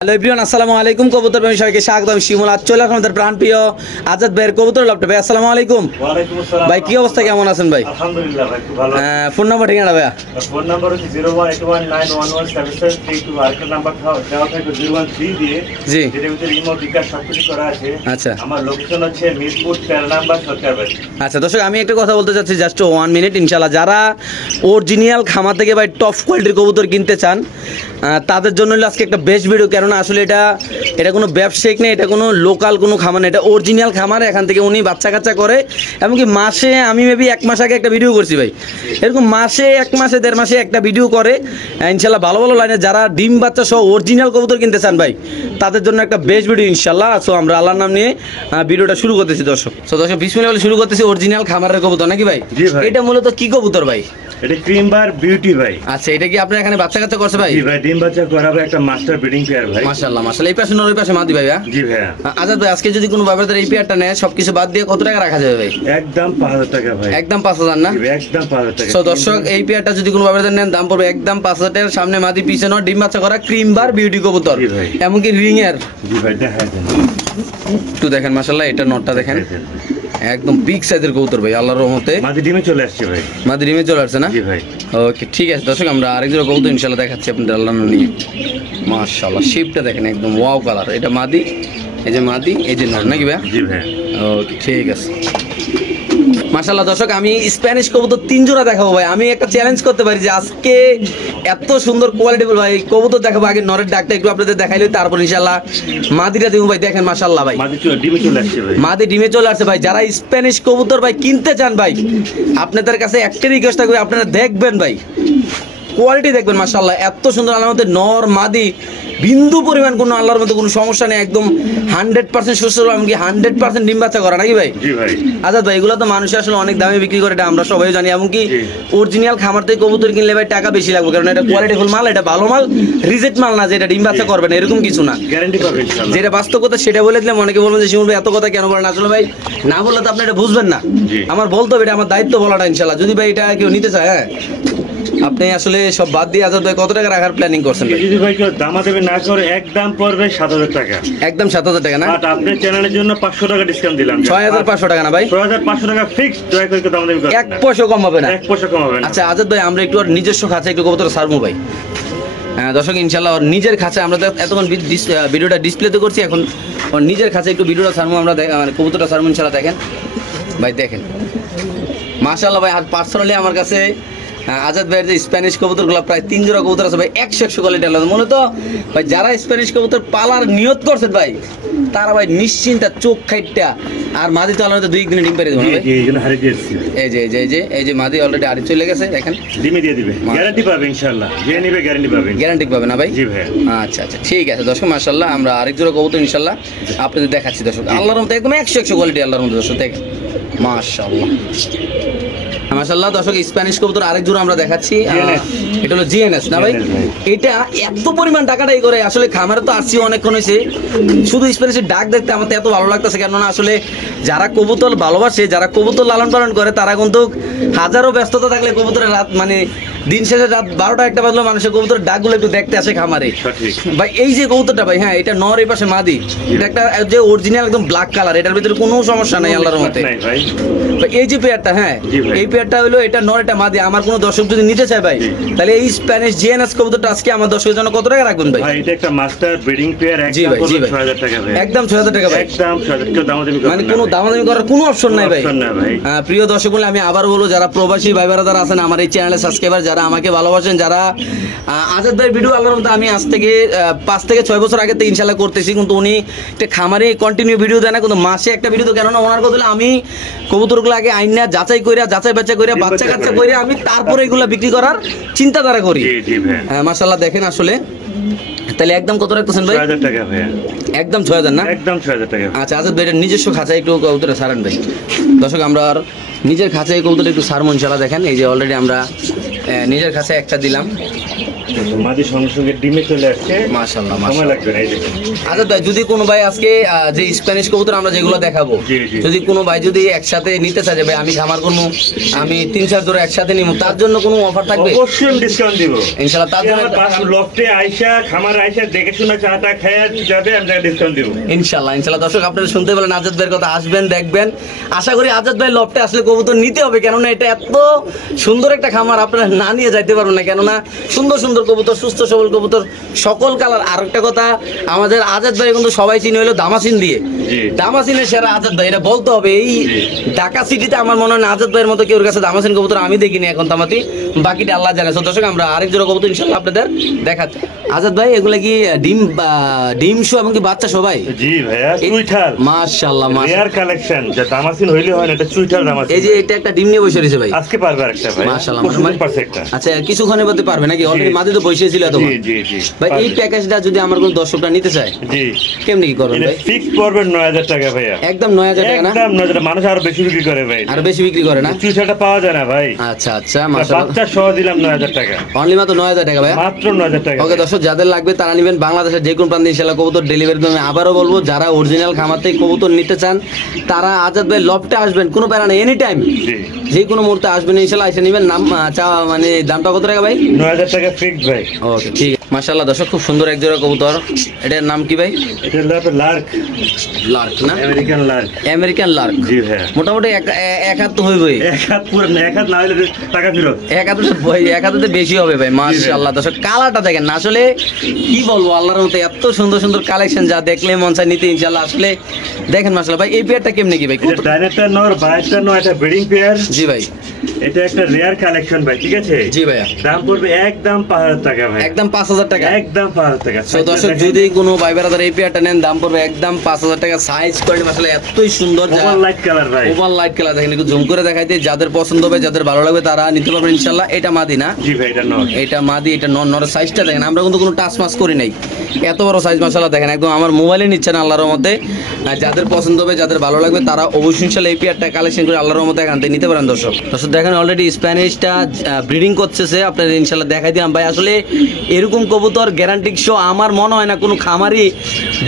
Hello everyone, আসসালামু আলাইকুম। কবুতর প্রেমী সবাইকে স্বাগতম। শিমুল আজ চলে আমাদের প্রাণপ্রিয় আজাদ ভাইয়ের কবুতর লফটে। ভাই আসসালামু আলাইকুম। ওয়ালাইকুম আসসালাম ভাই কি অবস্থা, কেমন আছেন ভাই? আলহামদুলিল্লাহ ভাই, খুব ভালো। ফোন নাম্বার ঠিকানা ভাইয়া? ফোন নাম্বার হচ্ছে 01819117732, আরেকটা নাম্বার দেওয়া থাকবে 013 দিয়ে। জি, যেটার ভিতরে ইমো বিকাশ সবকিছু করা আছে। আচ্ছা আমার লোকেশন হচ্ছে মিরপুর 13 নাম্বার সরকারবাড়ি। আচ্ছা দর্শক, আমি একটা কথা বলতে চাচ্ছি, জাস্ট 1 মিনিট। ইনশাল্লাহ যারা অরিজিনাল খামার থেকে ভাই টপ কোয়ালিটির কবুতর কিনতে চান তাদের জন্য হলো আজকে একটা বেস্ট ভিডিও। কেননা আসলে এটা কোনো ব্যবসায়িক নেই, এটা কোনো লোকাল কোনো খামার নেই, এটা অরিজিনাল খামার। এখান থেকে উনি বাচ্চা কাচ্চা করে, এমনকি মাসে আমি মেবি 1 মাস আগে একটা ভিডিও করছি ভাই, এরকম মাসে 1 মাসে 1.5 মাসে একটা ভিডিও করে। ইনশাল্লাহ ভালো ভালো লাইনে যারা ডিম বাচ্চা সহ অরিজিনাল কবুতর কিনতে চান ভাই, তাদের জন্য একটা বেস্ট ভিডিও ইনশাল্লাহ। সো আমরা আল্লাহর নাম নিয়ে ভিডিওটা শুরু করতেছি দর্শক। সো দর্শক বিসমিল্লাহ বলে শুরু করতেছি। অরিজিনাল খামারের কবুতর নাকি ভাই? জি ভাই। এটা মূলত কি কবুতর ভাই? এটা ক্রিম বার বিউটি ভাই। আচ্ছা, এটা কি আপনার এখানে বাচ্চা কাচ্চা করছে ভাই? জি ভাই, ডিম বাচ্চা করাবে একটা মাস্টার ব্রিডিং পেয়ার ভাই। মাশাআল্লাহ মাশাআল্লাহ। এই পাশে নর, ওই পাশে মাদি ভাই? জি ভাই। আজাদ ভাই, আজকে যদি কোনো ব্যাপারে এই পেয়ারটা নেয় সবকিছু বাদ দিয়ে কত টাকা রাখা যাবে ভাই? একদম 5000 টাকা ভাই। একদম 5000 না? জি ভাই, একদম 5000 টাকা। সো দর্শক, এই পেয়ারটা যদি কোনো ব্যাপারে নেন দাম পড়বে একদম 5000 টাকার। সামনে মাদি, পিছে নর, ডিম বাচ্চা করা ক্রিম বার বিউটি কবুতর, জি ভাই। এমনকি রিং এর। জি ভাই, দেখা দেন একটু দেখেন মাশাআল্লাহ, এটা নরটা দেখেন, একদম বিগ সাইজের কবুতর ভাই আল্লাহর রহমতে। মাঝে ডিমে চলে আসছে ভাই। মাদি ডিমে চলে আসছে না? জি ভাই। ওকে ঠিক আছে দর্শক, আমরা আরেকজন কবুতর ইনশাআল্লাহ দেখাচ্ছি আপনাদের আল্লাহর নাম নিয়ে। মাশাআল্লাহ, শেপটা দেখেন একদম ওয়াও কালার। এটা মাদি, এই যে মাদি, এই যে নর নাকি ভাই? জি ভাই। ওকে ঠিক আছে। মাশাআল্লাহ দর্শক, আমি স্প্যানিশ কবুতর 3 জোড়া দেখাবো ভাই। আমি একটা চ্যালেঞ্জ করতে পারি যে আজকে এত সুন্দর কোয়ালিটিফুল ভাই কবুতর দেখাবো। আগে নরের ডাকটা একটু আপনাদের দেখাইলে, তারপর ইনশাআল্লাহ মাদিটা দেবো ভাই। দেখেন মাশাআল্লাহ ভাই, মাঝে ডিমে চলে আসছে ভাই। মাদি ডিমে চলে আসছে ভাই। যারা স্প্যানিশ কবুতর ভাই কিনতে চান ভাই, আপনাদের কাছে একটা রিকোয়েস্ট থাকবে, আপনারা দেখবেন ভাই, কোয়ালিটি দেখবেন মাশাআল্লাহ। এত সুন্দর আল্লাহর মধ্যে নর মাদি বিন্দু পরিমাণ কোনো আল্লাহর মধ্যে কোনো সমস্যা নেই, একদম 100% সুস্থ, এমনকি 100% ডিম বাচ্চা করা নাকি ভাই? জি ভাই। আজাদ ভাই, এগুলো তো মানুষ আসলে অনেক দামে বিক্রি করে, এটা আমরা সবাই জানি। এমনকি অরিজিনাল খামার থেকে কবুতর কিনলে ভাই টাকা বেশি লাগবে, কারণ এটা কোয়ালিটিফুল মাল, এটা ভালো মাল, রিজেক্ট মাল না যে এটা ডিম বাচ্চা করবে না, এরকম কিছু না। গ্যারান্টি পাবেন ইনশাআল্লাহ। যেটা বাস্তব কথা সেটা বলে দিলাম। অনেকে বলবেন যে শিমুল ভাই এত কথা কেন বলেন? আসলে ভাই না বললে তো আপনি এটা বুঝবেন না। জি। আমার বলতে হবে, এটা আমার দায়িত্ব বলাটা ইনশাআল্লাহ। যদি ভাই এটা কেউ নিতে চায়, হ্যাঁ, আপনি আসলে সব বাদ দিয়ে আজাদ ভাই কত টাকা রাখার প্ল্যানিং করছেন ভাই? যদি ভাই কেউ দামা দেবে না করে একদম পড়বে 7000 টাকা। একদম 7000 টাকা না? বাট আপনার চ্যানেলের জন্য 500 টাকা ডিসকাউন্ট দিলাম। 6500 টাকা না ভাই? 6500 টাকা ফিক্সড। দয়া করে কেউ দামা দেবে করবেন 1 না। পয়সা কম হবে না? 1 পয়সা কম হবে না। আচ্ছা আজাদ ভাই, আমরা একটু আর নিজস্ব খাঁচা একটু কবুতর ছাড়বো ভাই। হ্যাঁ দর্শক, ইনশাল্লাহ ওর নিজের খাঁচা আমরা তো এতক্ষণ ভিডিওটা ডিসপ্লেতে করছি, এখন ওর নিজের খাঁচা একটু ভিডিওটা ছাড়বো আমরা, মানে কবুতরটা ছাড়বো ইনশাল্লাহ। দেখেন ভাই, দেখেন মাশাআল্লাহ ভাই। আর পার্সোনালি আমার কাছে আজাদ ভাইয়ের যে স্প্যানিশ কবুতরগুলো প্রায় 3 জোড়া কবুতর আছে ভাই, 100 কোয়ালিটি আলাদা। মূলত ভাই যারা স্প্যানিশ কবুতর পালার নিয়ত করছেন ভাই, তারা ভাই নিশ্চিন্তা চোখ খাইটা আর মাদি তো আলাদা 2 দিনে ডিম পেরে দেবো ভাই। এই জন্য হারিয়ে দিয়েছি। এই যে মাদি অলরেডি আড়ি চলে গেছে, দেখেন ডিমে দিয়ে দিবে, গ্যারান্টি পাবে ইনশাআল্লাহ। যে নিবে গ্যারান্টি পাবে। গ্যারান্টি পাবে না ভাই? জি ভাই। আচ্ছা আচ্ছা ঠিক আছে দর্শক, মাশাআল্লাহ আমরা আরেক জোড়া কবুতর ইনশাআল্লাহ আপনাদের দেখাচ্ছি দর্শক। আল্লাহর মতো একদম 100 কোয়ালিটি আল্লাহর মতো দর্শক, দেখেন মাশাআল্লাহ মাশাআল্লাহ। দর্শক স্প্যানিশ কবুতর আরেক জোড়া আমরা দেখাচ্ছি, এটা হলো জিএনএস না ভাই? এটা এত পরিমাণ টাকাটাই করে আসলে খামারে তো আসছি অনেকক্ষণ হয়েছে, শুধু স্প্যানিশের ডাক দেখতে আমার তো এত ভালো লাগতেছে। কেননা আসলে যারা কবুতর ভালোবাসে, যারা কবুতর লালন পালন করে, তারা কিন্তু হাজারো ব্যস্ততা থাকলে কবুতরের রাত, মানে দিন শেষে রাত 12টা 1টা বাজলো মানুষের কবুতরের ডাকগুলো একটু দেখতে আসে খামারে ভাই। এই যে কবুতরটা ভাই, হ্যাঁ এটা নর, এই পাশে মাদি, এটা একটা যে অরিজিনাল একদম ব্ল্যাক কালার, এটার ভিতরে কোনো সমস্যা নাই আল্লাহর মতে ভাই। এই যে পেয়ারটা, হ্যাঁ এই পেয়ারটা হলো এটা নর, এটা মাদি। আমার কোনো দর্শক যদি নিতে চায় ভাই, তাহলে এই স্প্যানিশ জিএনএস কবুতরটা আজকে আমার দর্শকের জন্য কত টাকা রাখবেন ভাই? ভাই এটা একটা মাস্টার ব্রিডিং পেয়ার, একদম 6000 টাকা ভাই। একদম 6000 টাকা ভাই, একদম 6000 টাকা দামাদামি করবেন, মানে কোনো দামাদামি করার কোনো অপশন নাই ভাই। প্রিয় দর্শক বলে আমি আবার বলবো, যারা প্রবাসী ভাই যারা আছেন আমার এই চ্যানেলে সাবস্ক্রাইবার, যারা আমাকে ভালোবাসেন, যারা আজাদ ভাই ভিডিও আল্লাহর মতো আমি আজ থেকে 5 থেকে 6 বছর আগে থেকে ইনশাআল্লাহ করতেছি, কিন্তু উনি একটা খামারে কন্টিনিউ ভিডিও দেয় না, কিন্তু মাসে একটা ভিডিও। কেননা ওনার কথা আমি কবুতরগুলো আগে আইনা যাচাই বাচ্চা কাচ্চা করে আমি তারপরে এগুলো বিক্রি করার চিন্তাধারা করি। মাশাআল্লাহ দেখেন আসলে, তাহলে একদম কত রাখতেছেন ভাই? 6000 টাকা ভাই। একদম 6000 না? একদম 6000 টাকা। আচ্ছা আজাদ ভাই, নিজস্ব খাঁচায় একটু কবুতরে ছাড়েন ভাই। দর্শক আমরা আর নিজের খাঁচায় কবুতরে একটু ছাড়বো ইনশাআল্লাহ। দেখেন এই যে অলরেডি আমরা নিজের খাঁচায় একটা দিলাম, মাদি সঙ্গে সঙ্গে ডিমে চলে আসছে, মাশাআল্লাহ সময় মাশাআল্লাহ। লাগবে না এই দেখুন। আচ্ছা ভাই, যদি কোনো ভাই আজকে যে স্প্যানিশ কবুতর আমরা যেগুলো দেখাবো, জি, জি। যদি কোনো ভাই যদি একসাথে নিতে চায় যে ভাই আমি খামার করবো, আমি 3-4 জোড়া একসাথে নিব, তার জন্য কোনো অফার থাকবে? অবশ্যই আমি ডিসকাউন্ট দিব ইনশাআল্লাহ। তার জন্য লফটে আইসা খামার আইসা দেখে শুনে চাটা খেয়ে যাবে, আমি তাকে ডিসকাউন্ট দিব ইনশাআল্লাহ ইনশাআল্লাহ। দর্শক আপনারা শুনতে পেলেন আজাদ ভাইয়ের কথা, আসবেন দেখবেন। আশা করি আজাদ ভাই লফটে আসলে কবুতর নিতে হবে, কেননা এটা এত সুন্দর একটা খামার, আপনারা না নিয়ে যাইতে পারবেন না, কেননা সুন্দর সুন্দর কবুতর, সুস্থ সবল কবুতর, সকল কালার। আর একটা কথা, আমাদের আজাদ ভাই কিন্তু সবাই চিনি হলো দামাসিন দিয়ে। জি। দামাসিনের সেরা আজাদ ভাই, এটা বলতে হবে। এই ঢাকা সিটিতে আমার মনে হয় না আজাদ ভাইয়ের মতো কেউ কাছে দামাসিন কবুতর আমি দেখিনি এখন তামাতি, বাকিটা আল্লাহ জানে। তো দর্শক আমরা আরেক জোড়া কবুতর ইনশাআল্লাহ আপনাদের দেখাচ্ছি। আজাদ ভাই, এগুলা কি ডিম শো এবং কি বাচ্চা সবাই? জি ভাইয়া, চুইঠাল মাশাআল্লাহ মাশাআল্লাহ। রেয়ার কালেকশন, যা দামাসিন হইলে হয় না, এটা চুইঠাল দামাসিন। এই যে এটা একটা ডিম নিয়ে বসে রয়েছে ভাই, আজকে পারবে আরেকটা ভাই, মাশাআল্লাহ পরশুদিন মাশাআল্লাহ। পারছে একটা। আচ্ছা, কিছুক্ষণের মধ্যে পারবে নাকি? অলরেডি মাঝে তো বসে ছিল তোমার। জি জি জি ভাই এই পারবে। প্যাকেজটা যদি আমার কোন দর্শকরা নিতে চায়, জি, কেমনি কি করবেন এটা ভাই? ফিক্স পড়বে 9000 টাকা ভাইয়া, একদম 9000 টাকা না? একদম 9000। মানুষ আরো বেশি বিক্রি করে ভাই, আর বেশি বিক্রি করে না? চুইঠালটা পাওয়া যায় না ভাই। আচ্ছা আচ্ছা, মাশাআল্লাহ। বাচ্চা সহ দিলাম 9000 টাকা, অনলি মাত্র 9000 টাকা ভাই, মাত্র 9000 টাকা। ওকে দর্শক, যাদের লাগবে তারা নেবেন। বাংলাদেশের যে কোনো প্রান্তে ইনশাআল্লাহ কবুতর ডেলিভারি দেবেন। আবারও বলবো, যারা অরিজিনাল খামার থেকে কবুতর নিতে চান তারা আজাদ ভাই লফটে আসবেন, কোনো প্যারা নেই, এনি টাইম জি, যে কোনো মুহূর্তে আসবেন ইনশাআল্লাহ, এসে নেবেন। নাম মানে দামটা কত টাকা ভাই? 9000 টাকা ফিক্স ভাই। ওকে ঠিক আছে। মাশাআল্লাহ দর্শক, খুব সুন্দর এক জোড়া কবুতর। এটার নাম কি ভাই? এটা হলো আপনার লার্ক, লার্ক না? American lark. American lark. জি ভাইয়া, মোটামুটি এক হাত তো হইবই। এক হাত পুরো না, এক হাত না হলে টাকা ফেরত। এক হাতে বেশি হবে ভাই। মাশাআল্লাহ দর্শক, কালারটা দেখেন না, আসলে কি বলবো, আল্লাহর মতো এত সুন্দর সুন্দর কালেকশন, যা দেখলে মন চায় নিতে ইনশাআল্লাহ। আসলে দেখেন মাশাআল্লাহ ভাই, এই পেয়ারটা কেমনে কি ভাই? এটা ডাইরেক্টর নর, বাইরের নর, এটা ব্রিডিং পেয়ার। জি ভাই, এটা একটা রেয়ার কালেকশন ভাই, ঠিক আছে? জি ভাইয়া। দাম পড়বে একদম 5000 টাকা ভাই, একদম 5000 টাকা। একদম 5000 টাকা। তো দর্শক, যদি কোনো ভাই বেড়াদার এই পেয়ারটা নেন, দাম পড়বে একদম 5000 টাকা। সাইজ কোয়ালিটি মাশাআল্লাহ এতই সুন্দর, ওভার লাইট কালার ভাই, ওভার লাইট কালার। দেখেন একটু জুম করে দেখাইতে, যাদের পছন্দ হবে, যাদের ভালো লাগবে তারা নিতে পারবেন ইনশাআল্লাহ। এটা মাদি না? জি ভাই, এটা নর। এটা মাদি, এটা নরের সাইজটা দেখেন, আমরা কিন্তু কোনো টাচ মাছ করি নাই, এত বড় সাইজ মাশাআল্লাহ। দেখেন একদম আমার মোবাইলে নিচ্ছে না আল্লাহর রহমতে। যাদের পছন্দ হবে, যাদের ভালো লাগবে তারা অবশ্যই ইনশাআল্লাহ এই পেয়ারটা কালেকশন করে আল্লাহর রহমতে এখান থেকে নিতে পারেন। দর্শক দেখেন অলরেডি স্প্যানিশটা ব্রিডিং করতেছে, আপনাদের ইনশাআল্লাহ দেখাই দিলাম ভাই। আসলে এরকম কবুতর গ্যারান্টি শো আমার মনে হয় না কোনো খামারই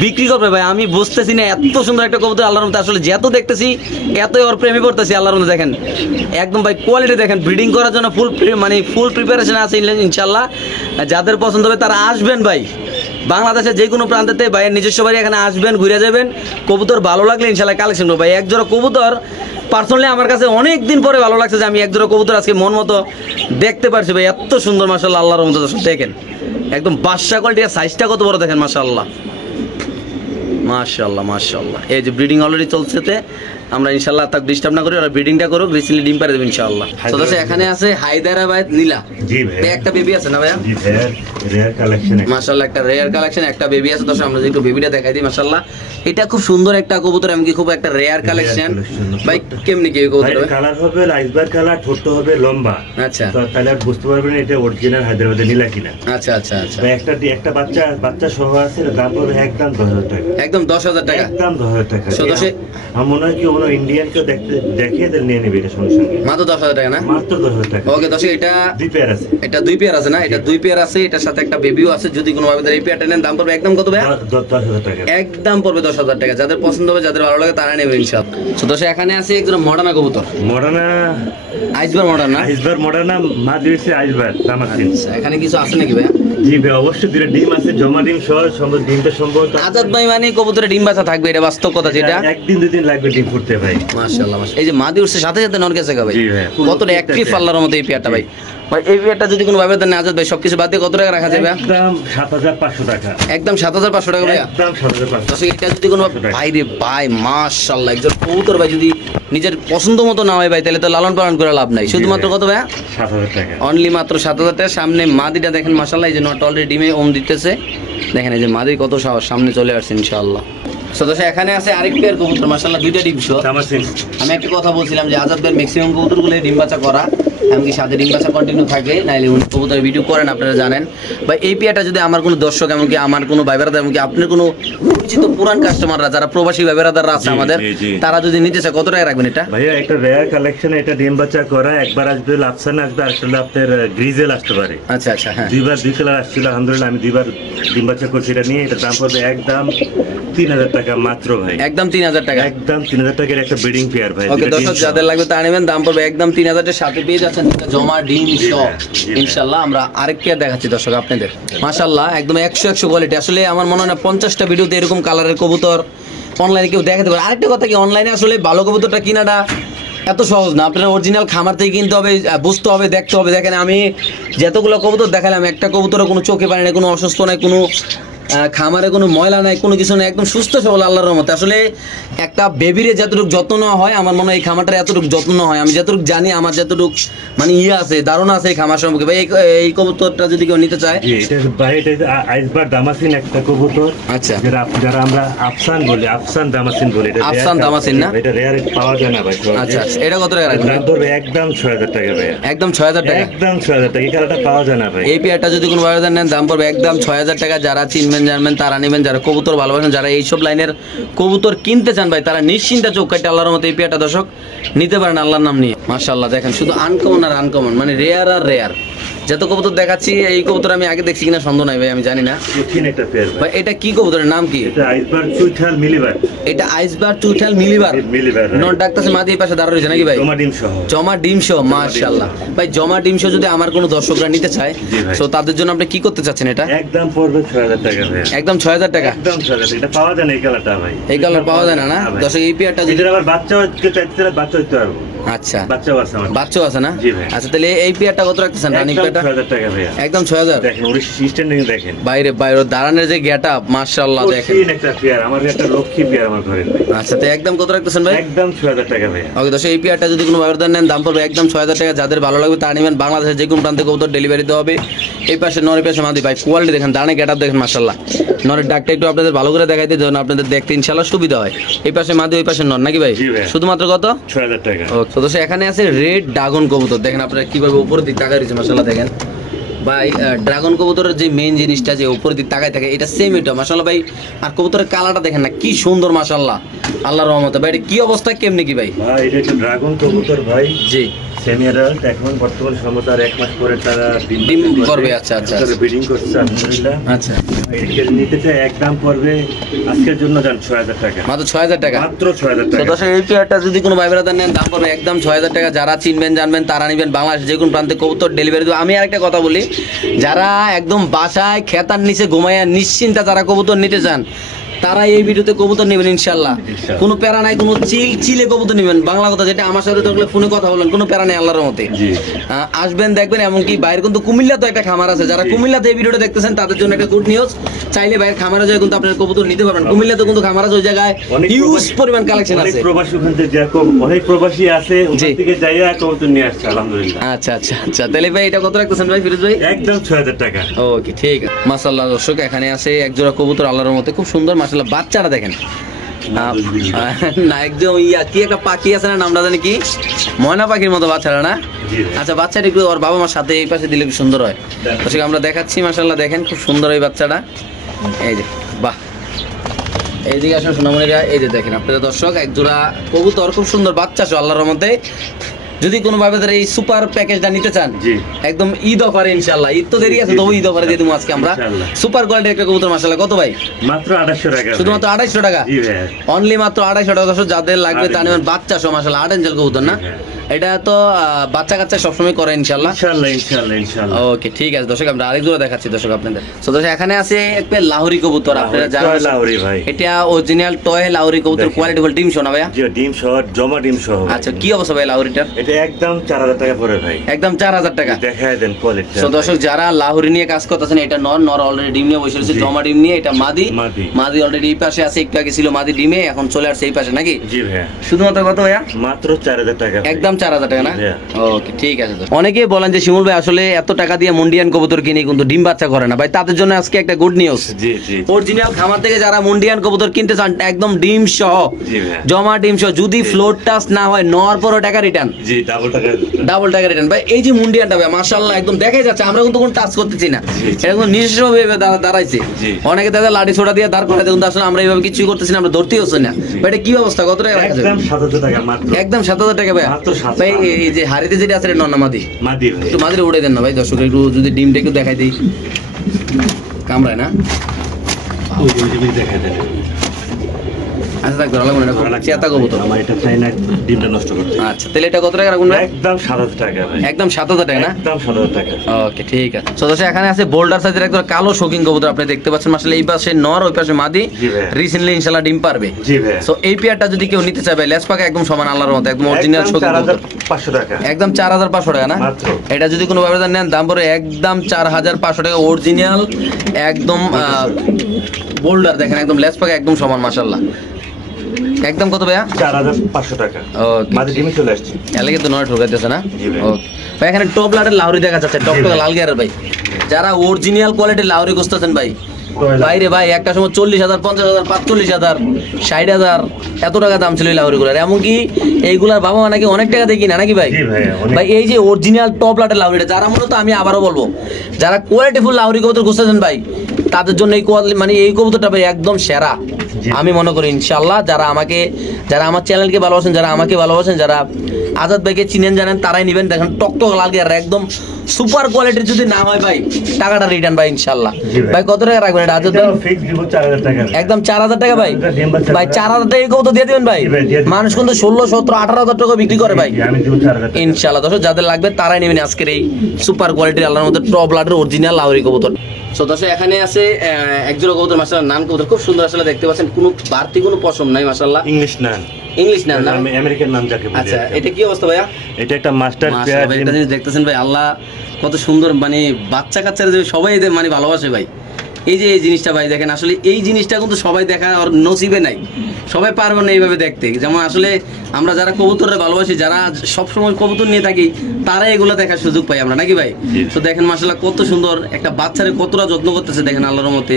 বিক্রি করবে ভাই, আমি বুঝতেছি না। এত সুন্দর একটা কবুতর আল্লাহর রহমতে, আসলে যত দেখতেছি এতই ওর প্রেমে পড়তেছি আল্লাহর রহমতে। দেখেন একদম ভাই কোয়ালিটি দেখেন, ব্রিডিং করার জন্য ফুল প্রিপারেশন আছে ইনশাআল্লাহ। যাদের পছন্দ হবে তারা আসবেন ভাই, বাংলাদেশের যে কোনো প্রান্তেতে ভাইয়ের নিজস্ব বাড়ি, এখানে আসবেন, ঘুরে যাবেন। কবুতর ভালো লাগলে ইনশাআল্লাহ কালেকশন করবো ভাই। এক জোড়া কবুতর পার্সোনালি আমার কাছে অনেক দিন পরে ভালো লাগছে যে আমি এক জোড়া কবুতর আজকে মন মতো দেখতে পারছি ভাই। এত সুন্দর মাশাআল্লাহ, আল্লাহর রহমতে দর্শক দেখেন একদম বাদশা কোয়ালিটি। সাইজটা কত বড় দেখেন মাশাআল্লাহ মাশাআল্লাহ মাশাআল্লাহ। এই যে ব্রিডিং অলরেডি চলছেতে, আমরা ইনশাআল্লাহ তাকে ডিস্টার্ব না করি, ওরা ব্রিডিংটা করুক, রিসেন্টলি ডিম পারে দেবে ইনশাআল্লাহ। তো দর্শক, এখানে আছে হায়দ্রাবাদ নীলা। জি ভাই, একটা বেবি আছে না ভাইয়া? জি ভাই, রেয়ার কালেকশন। মাশাআল্লাহ, একটা রেয়ার কালেকশন, একটা বেবি আছে। দর্শক আমরা একটু বেবিটা দেখাই দিই। মাশাআল্লাহ, এটা খুব সুন্দর একটা কবুতর, এমনকি খুব একটা রেয়ার কালেকশন ভাই। কেমনি কি কবুতর ভাই? কালার হবে আইসবার কালার, ঠোঁট হবে লম্বা। আচ্ছা তো তাহলে আর বুঝতে পারবেন এটা অরিজিনাল হায়দ্রাবাদের নীলা কিনা। আচ্ছা আচ্ছা আচ্ছা। ভাই একটা বাচ্চা সহ আছে, এর দাম পড়বে একদম 10000 টাকা, একদম 10000 টাকা, একদম 10000 টাকা। সদস্য- আমার মনে হয় কি কোনো ইন্ডিয়ান কেউ দেখে এদের নিয়ে নেবে এটা সঙ্গে সঙ্গে, মাত্র 10000 টাকা না? মাত্র 10000 টাকা। ওকে দর্শক, এটা দুই পেয়ার আছে, এটা দুই পেয়ার আছে না? এটা দুই পেয়ার আছে, এটার সাথে একটা বেবিও আছে। যদি কোনো ভাবে এই পেয়ারটা নেন, দাম পড়বে একদম কত ভাই? 10000 টাকা, একদম পড়বে 10000 টাকা। যাদের পছন্দ হবে, যাদের ভালো লাগে তারা নেবে ইনশাআল্লাহ। তো দর্শক, এখানে আছে একজন মডার্না কবুতর, মডার্না আইসবার মডার্না। আইসবার, মডার্না মাদ্রিসে আইসবার দামাসিন। আচ্ছা, এখানে কিছু আছে নাকি ভাই? জি ভাই, অবশ্যই দুটো ডিম আছে, জমা ডিম সহ সম্ভব, ডিমটা সম্ভবত আজাদ ভাই মানে কবুতরে ডিম বাচ্চা থাকবে, এটা বাস্তব কথা যেটা। একদিন দুদিন লাগবে ডিম ফুটতে ভাই। মাশাআল্লাহ মাশাআল্লাহ। এই যে মাদি উঠছে সাথে সাথে নর গেছে ভাই, জি ভাই, কতটা অ্যাক্টিভ আল্লাহর মতো এই পেয়ারটা ভাই। ভাই এই পেয়ারটা যদি কোনো ভাবে দেন আজাদ ভাই, সবকিছু বাদ দিয়ে কত টাকা রাখা যাবে? একদম 7500 টাকা, একদম 7500 টাকা ভাই। একদম 7500। দর্শক, এটা যদি কোনো ভাই রে ভাই, মাশাআল্লাহ, একজন কবুতর ভাই যদি নিজের পছন্দ মতো না হয় ভাই, তাহলে তো লালন পালন করে লাভ নাই। শুধুমাত্র কত ভাই? 7000 টাকা, অনলি মাত্র 7000 টাকা। সামনে মাদিটা দেখেন মাশাআল্লাহ, এই যে নট অলরেডি ডিমে ওম দিতেছে, দেখেন এই যে মাদির কত সাহস, সামনে চলে আসছে ইনশাআল্লাহ। সদস্য এখানে আছে আরেক পেয়ার কবুতর মাশাআল্লাহ, দুইটা ডিম শো। দামাসিন। আমি একটা কথা বলছিলাম যে আজাদ ভাইয়ের ম্যাক্সিমাম কবুতরগুলো ডিম বাচ্চা করা, এমনকি সাথে ডিম বাচ্চা কন্টিনিউ থাকে, নাইলে উনি কবুতরের ভিডিও করেন আপনারা জানেন। বা এই পেয়ারটা যদি আমার কোনো দর্শক এমনকি আমার কোনো ভাই বেড়াদার এমনকি আপনার কোনো পরিচিত পুরান কাস্টমাররা যারা প্রবাসী ভাই বেড়াদাররা আছে আমাদের, তারা যদি নিতে চায় কত টাকা রাখবেন এটা? ভাইয়া একটা রেয়ার কালেকশন, এটা ডিম বাচ্চা করা, একবার আসবে লাফসান আসবে, আসলে আপনার গ্রিজেল আসতে পারে। আচ্ছা আচ্ছা, হ্যাঁ দুইবার দুই কালার আসছিল, আলহামদুলিল্লাহ আমি দুইবার ডিম বাচ্চা করছি। এটা নিয়ে এটার দাম পড়বে একদম 3000 টাকা মাত্র ভাই, একদম 3000 টাকা, একদম 3000 টাকার একটা ব্রিডিং পেয়ার ভাই। ওকে দর্শক যাদের লাগবে তা নেবেন, দাম পড়বে একদম 3000 এর সাথে পেয়ে যাচ্ছেন জমা ডিম সহ। ইনশাআল্লাহ আমরা আরেক পেয়ার দেখাচ্ছি দর্শক আপনাদের। মাশাআল্লাহ একদম 100 কোয়ালিটি। আসলে আমার মনে হয় না 50টা ভিডিওতে এরকম কালারের কবুতর অনলাইনে কেউ দেখাতে পারে। আরেকটা কথা কি, অনলাইনে আসলে ভালো কবুতরটা কিনাটা এত সহজ না, আপনার অরিজিনাল খামার থেকে কিনতে হবে, বুঝতে হবে, দেখতে হবে। দেখেন আমি যতগুলো কবুতর দেখালাম, একটা কবুতরও কোনো চোখে পানি নাই, কোনো অসুস্থ নাই, কোনো খামারে কোনো ময়লা নাই, কোনো কিছু নাই, একদম সুস্থ সবল আল্লাহর রহমতে। আসলে একটা বেবিরে যতটুকু যত্ন নেওয়া হয়, আমার মনে হয় এই খামারটার এতটুকু যত্ন নেওয়া হয়। আমি যতটুকু জানি, আমার যতটুকু মানে আছে, ধারণা আছে এই খামার সম্পর্কে। ভাই এই কবুতরটা যদি কেউ নিতে চায়, এটা ভাই এটা আইসবার দামাসিন একটা কবুতর। আচ্ছা, যারা আমরা আফসান বলি, আফসান দামাসিন বলি, এটা আফসান দামাসিন না, এটা রেয়ার পাওয়া যায় না ভাই। আচ্ছা এটা কত টাকা রাখবেন? দাম ধরবে একদম 6000 টাকা ভাই, একদম 6000 টাকা, একদম 6000 টাকা। এই কালারটা পাওয়া যায় না ভাই। এই পেয়ারটা যদি কোনো বাজার নেন দাম পড়বে একদম 6000 টাকা। যারা চিনবেন জানবেন তারা নেবেন, যারা কবুতর ভালোবাসেন, যারা এইসব লাইনের কবুতর কিনতে চান ভাই, তারা নিশ্চিন্তে চোখ কাটে আল্লাহর মতো এই পেয়ারটা দর্শক নিতে পারেন আল্লাহর নাম নিয়ে। মাশাআল্লাহ দেখেন শুধু আনকমন আর আনকমন, মানে রেয়ার আর রেয়ার। যত কবুতর দেখাচ্ছি এই কবুতর আমি আগে দেখছি কিনা সন্দেহ নাই ভাই, আমি জানি না। কঠিন একটা পেয়ার ভাই। ভাই এটা কি কবুতরের নাম কি? এটা আইসবার চুইঠাল মিলিবার। এটা আইসবার চুইঠাল মিলিবার। মিলিবার নট ডাকতেছে মাদি এই পাশে দাঁড়া রয়েছে নাকি ভাই? জমা ডিম সহ। জমা ডিম সহ, মাশাআল্লাহ। ভাই জমা ডিম সহ যদি আমার কোনো দর্শকরা নিতে চায়, তো তাদের জন্য আপনি কি করতে চাচ্ছেন? এটা একদম পড়বে 6000 টাকা ভাই, একদম 6000 টাকা, একদম 6000। এটা পাওয়া যায় না এই কালারটা ভাই, এই কালার পাওয়া যায় না না দর্শক। এই পেয়ারটা যদি আবার বাচ্চা হচ্ছে চাইতে বাচ্চা হইতে পারবো। আচ্ছা বাচ্চাও আছে আমার, বাচ্চাও আছে না? জি ভাই। আচ্ছা তাহলে এই পেয়ারটা কত রাখতেছেন রানিং পেয়ারটা? 6000 টাকা ভাই, একদম 6000। দেখেন ওর স্ট্যান্ডিং দেখেন, বাইরে বাইরে দাঁড়ানোর যে গেটআপ মাশাআল্লাহ দেখেন। কঠিন একটা পেয়ার, আমার একটা লক্ষ্মী পেয়ার আমার ঘরে ভাই। আচ্ছা তো একদম কত রাখতেছেন ভাই? একদম 6000 টাকা ভাই। ওকে দর্শক এই পেয়ারটা যদি কোনো ব্যবধান নেন দাম পড়বে একদম 6000 টাকা। যাদের ভালো লাগবে তারা নেবেন, বাংলাদেশের যে কোনো প্রান্তে কবুতর ডেলিভারি দেওয়া হবে। এই পাশে নরের পাশে মাদি ভাই, কোয়ালিটি দেখেন, দাঁড়ানো গেটআপ দেখেন মাশাআল্লাহ। নরের ডাকটা একটু আপনাদের ভালো করে দেখাইতে যেন আপনাদের দেখতে ইনশাআল্লাহ সুবিধা হয়। এই পাশে মাদি, ওই পাশে নর নাকি ভাই? শুধুমাত্র কত? 6000 টাকা। ওকে তো দর্শক এখানে আছে রেড ড্রাগন কবুতর, দেখেন আপনারা কিভাবে উপরের দিক তাকায় রয়েছে মাশাআল্লাহ। দেখেন ভাই ড্রাগন কবুতরের যে মেইন জিনিসটা যে উপরের দিক তাকায় থাকে, এটা সেম এটা মাশাআল্লাহ ভাই। আর কবুতরের কালারটা দেখেন না কি সুন্দর মাশাআল্লাহ আল্লাহর রহমতে। ভাই এটা কি অবস্থা, কেমনে কি ভাই? ভাই এটা একটা ড্রাগন কবুতর ভাই, জি সেমি অ্যাডাল্ট, এখন বর্তমান সময় তার 1 মাস পরে তারা ডিম করবে। আচ্ছা আচ্ছা ব্রিডিং করছে আলহামদুলিল্লাহ। আচ্ছা এটা নিতে চাই একদম পড়বে আজকের জন্য যান 6000 টাকা, মাত্র 6000 টাকা, মাত্র 6000 তো টাকা। দর্শক এই পেয়ারটা যদি কোনো ভাই ব্রাদার নেন দাম পড়বে একদম 6000 টাকা। যারা চিনবেন জানবেন তারা নেবেন, বাংলাদেশ যে কোনো প্রান্তে কবুতর ডেলিভারি দেবো। আমি আরেকটা কথা বলি, যারা একদম বাসায় খেতার নিচে ঘুমাইয়া নিশ্চিন্তা যারা কবুতর নিতে চান, তারা এই ভিডিওতে কবুতর নেবেন ইনশাআল্লাহ। কোনো প্যারা নাই, কোনো চিলে কবুতর নেবেন। বাংলা কথা যেটা আমার সাথে থাকলে ফোনে কথা বলেন, কোনো প্যারা নেই আল্লাহর মতে। আসবেন দেখবেন, এমনকি বাইরে কিন্তু কুমিল্লা তো একটা খামার আছে, যারা কুমিল্লাতে এই ভিডিওটা দেখতেছেন তাদের জন্য একটা গুড নিউজ। চাইলে বাইরের খামারে যায় কিন্তু আপনার কবুতর নিতে পারবেন। কুমিল্লাতে কিন্তু খামার আছে, ওই জায়গায় হিউজ পরিমাণ কালেকশন আছে। অনেক প্রবাসী ওখান থেকে অনেক প্রবাসী আছে, ওখান থেকে যাইয়া কবুতর নিয়ে আসছে আলহামদুলিল্লাহ। আচ্ছা আচ্ছা আচ্ছা, তাহলে ভাই এটা কত রাখতেছেন ভাই ফিরোজ ভাই? একদম 6000 টাকা। ওকে ঠিক আছে মাশাআল্লাহ। দর্শক এখানে আছে এক জোড়া কবুতর আল্লাহর মতে, খুব সুন্দর মাশাআল্লাহ। বাচ্চাটা দেখেন না, একদম কি একটা পাখি আছে না, নামটা জানি কি, ময়না পাখির মতো বাচ্চাটা না? আচ্ছা বাচ্চাটা একটু ওর বাবা মার সাথে এই পাশে দিলে কি সুন্দর হয়। দর্শক আমরা দেখাচ্ছি মাশাআল্লাহ, দেখেন খুব সুন্দর এই বাচ্চাটা। এই যে বাহ, এইদিকে আসুন সোনামণিরা, এই যে দেখেন আপনারা দর্শক এক জোড়া কবুতর, খুব সুন্দর বাচ্চা সহ আল্লাহর মতে। যদি কোনো ভাবে এই সুপার প্যাকেজটা নিতে চান, একদম ঈদ অফারে ইনশাআল্লাহ, ঈদ তো দেরি আছে, তবু ঈদ অফারে দিয়ে দেবো আজকে আমরা সুপার কোয়ালিটির একটা কবুতর মাশাআল্লাহ। কত ভাই? মাত্র 2800 টাকা, শুধুমাত্র 2800 টাকা, অনলি মাত্র 2800 টাকা। দর্শক যাদের লাগবে তা নেবেন, বাচ্চা সহ মাশাআল্লাহ। 8 ইঞ্চের কবুতর না, এটা তো বাচ্চা কাচ্চা সবসময় করে ইনশাআল্লাহ। ওকে ঠিক আছে দর্শক, আমরা আরেক জোড়া দেখাচ্ছি দর্শক আপনাদের। তো দর্শক এখানে আছে একটা লাহোরি কবুতর, আপনারা জানেন লাহোরি ভাই, এটা অরিজিনাল টয় লাহোরি কবুতর, কোয়ালিটি ফুল, ডিম সহ না ভাইয়া? জি ডিম সহ, জমা ডিম সহ। আচ্ছা কি অবস্থা ভাই লাহোরিটার? এটা একদম 4000 টাকা পড়ে ভাই, একদম 4000 টাকা। দেখায় দেন কোয়ালিটি। তো দর্শক যারা লাহোরি নিয়ে কাজ করতেছেন, এটা নর অলরেডি ডিম নিয়ে বসে রয়েছে, জমা ডিম নিয়ে। এটা মাদি অলরেডি এই পাশে আছে, একটু আগে ছিল মাদি ডিমে, এখন চলে আসছে এই পাশে নাকি? জি ভাইয়া। শুধুমাত্র কত ভাইয়া? মাত্র 4000 টাকা, একদম 4,000 টাকা না? হ্যাঁ। ওকে ঠিক আছে। অনেকেই বলেন যে শিমুল ভাই আসলে এত টাকা দিয়ে মুন্ডিয়ান কবুতর কিনে কিন্তু ডিম বাচ্চা করে না ভাই, তাদের জন্য আজকে একটা গুড নিউজ। জি জি অরিজিনাল খামার থেকে যারা মুন্ডিয়ান কবুতর কিনতে চান একদম ডিম সহ, জি ভাই। জমা ডিম সহ, যদি ফ্লোর টাচ না হয় নেওয়ার পরও টাকা রিটার্ন, জি ডাবল টাকা রিটার্ন ভাই। এই যে মুন্ডিয়ানটা ভাই মাশাআল্লাহ একদম দেখাই যাচ্ছে, আমরা কিন্তু কোনো টাচ করতেছি না, এটা কিন্তু নিজস্ব ভাবে দাঁড়াইছে। অনেকে দাদা লাঠি ছোটা দিয়ে দাঁড় করে, কিন্তু আসলে আমরা এইভাবে কিছুই করতেছি না, আমরা ধরতেই হচ্ছে না ভাই। এটা কি অবস্থা, কত টাকা রাখা যাবে? একদম 7,000 টাকা মাত্র। একদম 7,000 টাকা ভাই। মাত্র 7,000 ভাই এই যে হাড়িতে যেটা আছে এটা নর না মাদি? মাদি ভাই। একটু মাদিরে উড়ে দেন না ভাই, দর্শক একটু যদি ডিমটা একটু দেখাই দিই। কামড়ায় না? ওই দেখাই দেন। আচ্ছা থাক, ধরা লাগবে না, এটা খুব চেতা কবুতর। আমার এটা চাই না ডিমটা নষ্ট করতে। আচ্ছা তাহলে এটা কত টাকা রাখুন ভাই? একদম 7,000 টাকা ভাই। একদম 7,000 টাকা না? একদম 7,000 টাকা। ওকে ঠিক আছে। তো দর্শক এখানে আছে বোল্ডার সাইজের একদম কালো শৌখিন কবুতর, আপনি দেখতে পাচ্ছেন মাশাআল্লাহ। এই পাশে নর, ওই পাশে মাদি, জি ভাই। রিসেন্টলি ইনশাআল্লাহ ডিম পারবে। জি ভাই। সো এই পেয়ারটা যদি কেউ নিতে চায় ভাই, লেস পাকা একদম সমান আল্লাহর মতো, একদম অরিজিনাল শৌখিন কবুতর। 4,500 টাকা। একদম 4,500 টাকা না? মাত্র। এটা যদি কোনো ভাবে নেন দাম পড়ে একদম 4,500 টাকা, অরিজিনাল একদম বোল্ডার। দেখেন একদম লেস পাকা একদম সমান মাশাআল্লাহ। একদম কত ভাইয়া? 4,500 টাকা। ওকে মাদি ডিমে চলে আসছে। এলাকে তো নয় ঠকাইতেছে না? জি ভাই। ওকে ভাই, এখানে টপ লাটের লাউরি দেখা যাচ্ছে, টপ টপ লাল গিয়ারের ভাই। যারা অরিজিনাল কোয়ালিটির লাউরি খুঁজতেছেন ভাই, বাইরে ভাই একটা সময় 40,000, 50,000, 45,000, 60,000 এত টাকা দাম ছিল এই লাউরিগুলোর। এমনকি এইগুলার বাবা মা নাকি অনেক টাকা দিয়ে কিনা নাকি ভাই? জি ভাই, অনেক। ভাই এই যে অরিজিনাল টপ লাটের লাউরিটা, যারা মূলত আমি আবারও বলবো, যারা কোয়ালিটিফুল লাউরি কবুতর খুঁজতেছেন ভাই, তাদের জন্য এই কোয়ালিটি মানে এই কবুতরটা ভাই একদম সেরা আমি মনে করি ইনশাআল্লাহ। যারা আমার চ্যানেলকে ভালোবাসেন, যারা আমাকে ভালোবাসেন, যারা আজাদ ভাইকে চিনেন জানেন, তারাই নেবেন। দেখেন টকটক লাল গিয়ার একদম সুপার কোয়ালিটির, যদি না হয় ভাই টাকাটা রিটার্ন ভাই ইনশাআল্লাহ। ভাই কত টাকা রাখবেন এটা আজাদ ভাই? ফিক্স দিব 4,000 টাকা। একদম 4,000 টাকা ভাই। ভাই 4,000 টাকা কত দিয়ে দিবেন ভাই? মানুষ কিন্তু 16, 17, 18,000 টাকা বিক্রি করে ভাই। আমি দিব 4,000 টাকা। ইনশাআল্লাহ দর্শক যাদের লাগবে তারাই নেবেন আজকের এই সুপার কোয়ালিটির আল্লাহর মধ্যে টপ ব্লাডের অরিজিনাল লাউরি কবুতর। সো দর্শক এখানে আছে একজোড়া কবুতর মাশাআল্লাহ, নান কবুতর খুব সুন্দর আসলে দেখতে পাচ্ছেন, কোনো বাড়তি কোনো পশম নাই মাশাআল্লাহ। ইংলিশ নান। ইংলিশ নান না? আমি আমেরিকান নাম যাকে বলি। আচ্ছা এটা কি অবস্থা ভাইয়া? এটা একটা মাস্টার মাশাআল্লাহ ভাই, একটা জিনিস দেখতেছেন ভাই, আল্লাহ কত সুন্দর, মানে বাচ্চা কাচ্চারা যে সবাই এদের মানে ভালোবাসে ভাই। এই যে এই জিনিসটা ভাই দেখেন, আসলে এই জিনিসটা কিন্তু সবাই দেখা আর নসিবে নাই, সবাই পারবে না এইভাবে দেখতে। যেমন আসলে আমরা যারা কবুতরে ভালোবাসি, যারা সবসময় কবুতর নিয়ে থাকি, তারা এগুলো দেখার সুযোগ পাই আমরা নাকি ভাই? তো দেখেন মাশাআল্লাহ কত সুন্দর একটা বাচ্চারে কতটা যত্ন করতেছে, দেখেন আল্লাহর রহমতে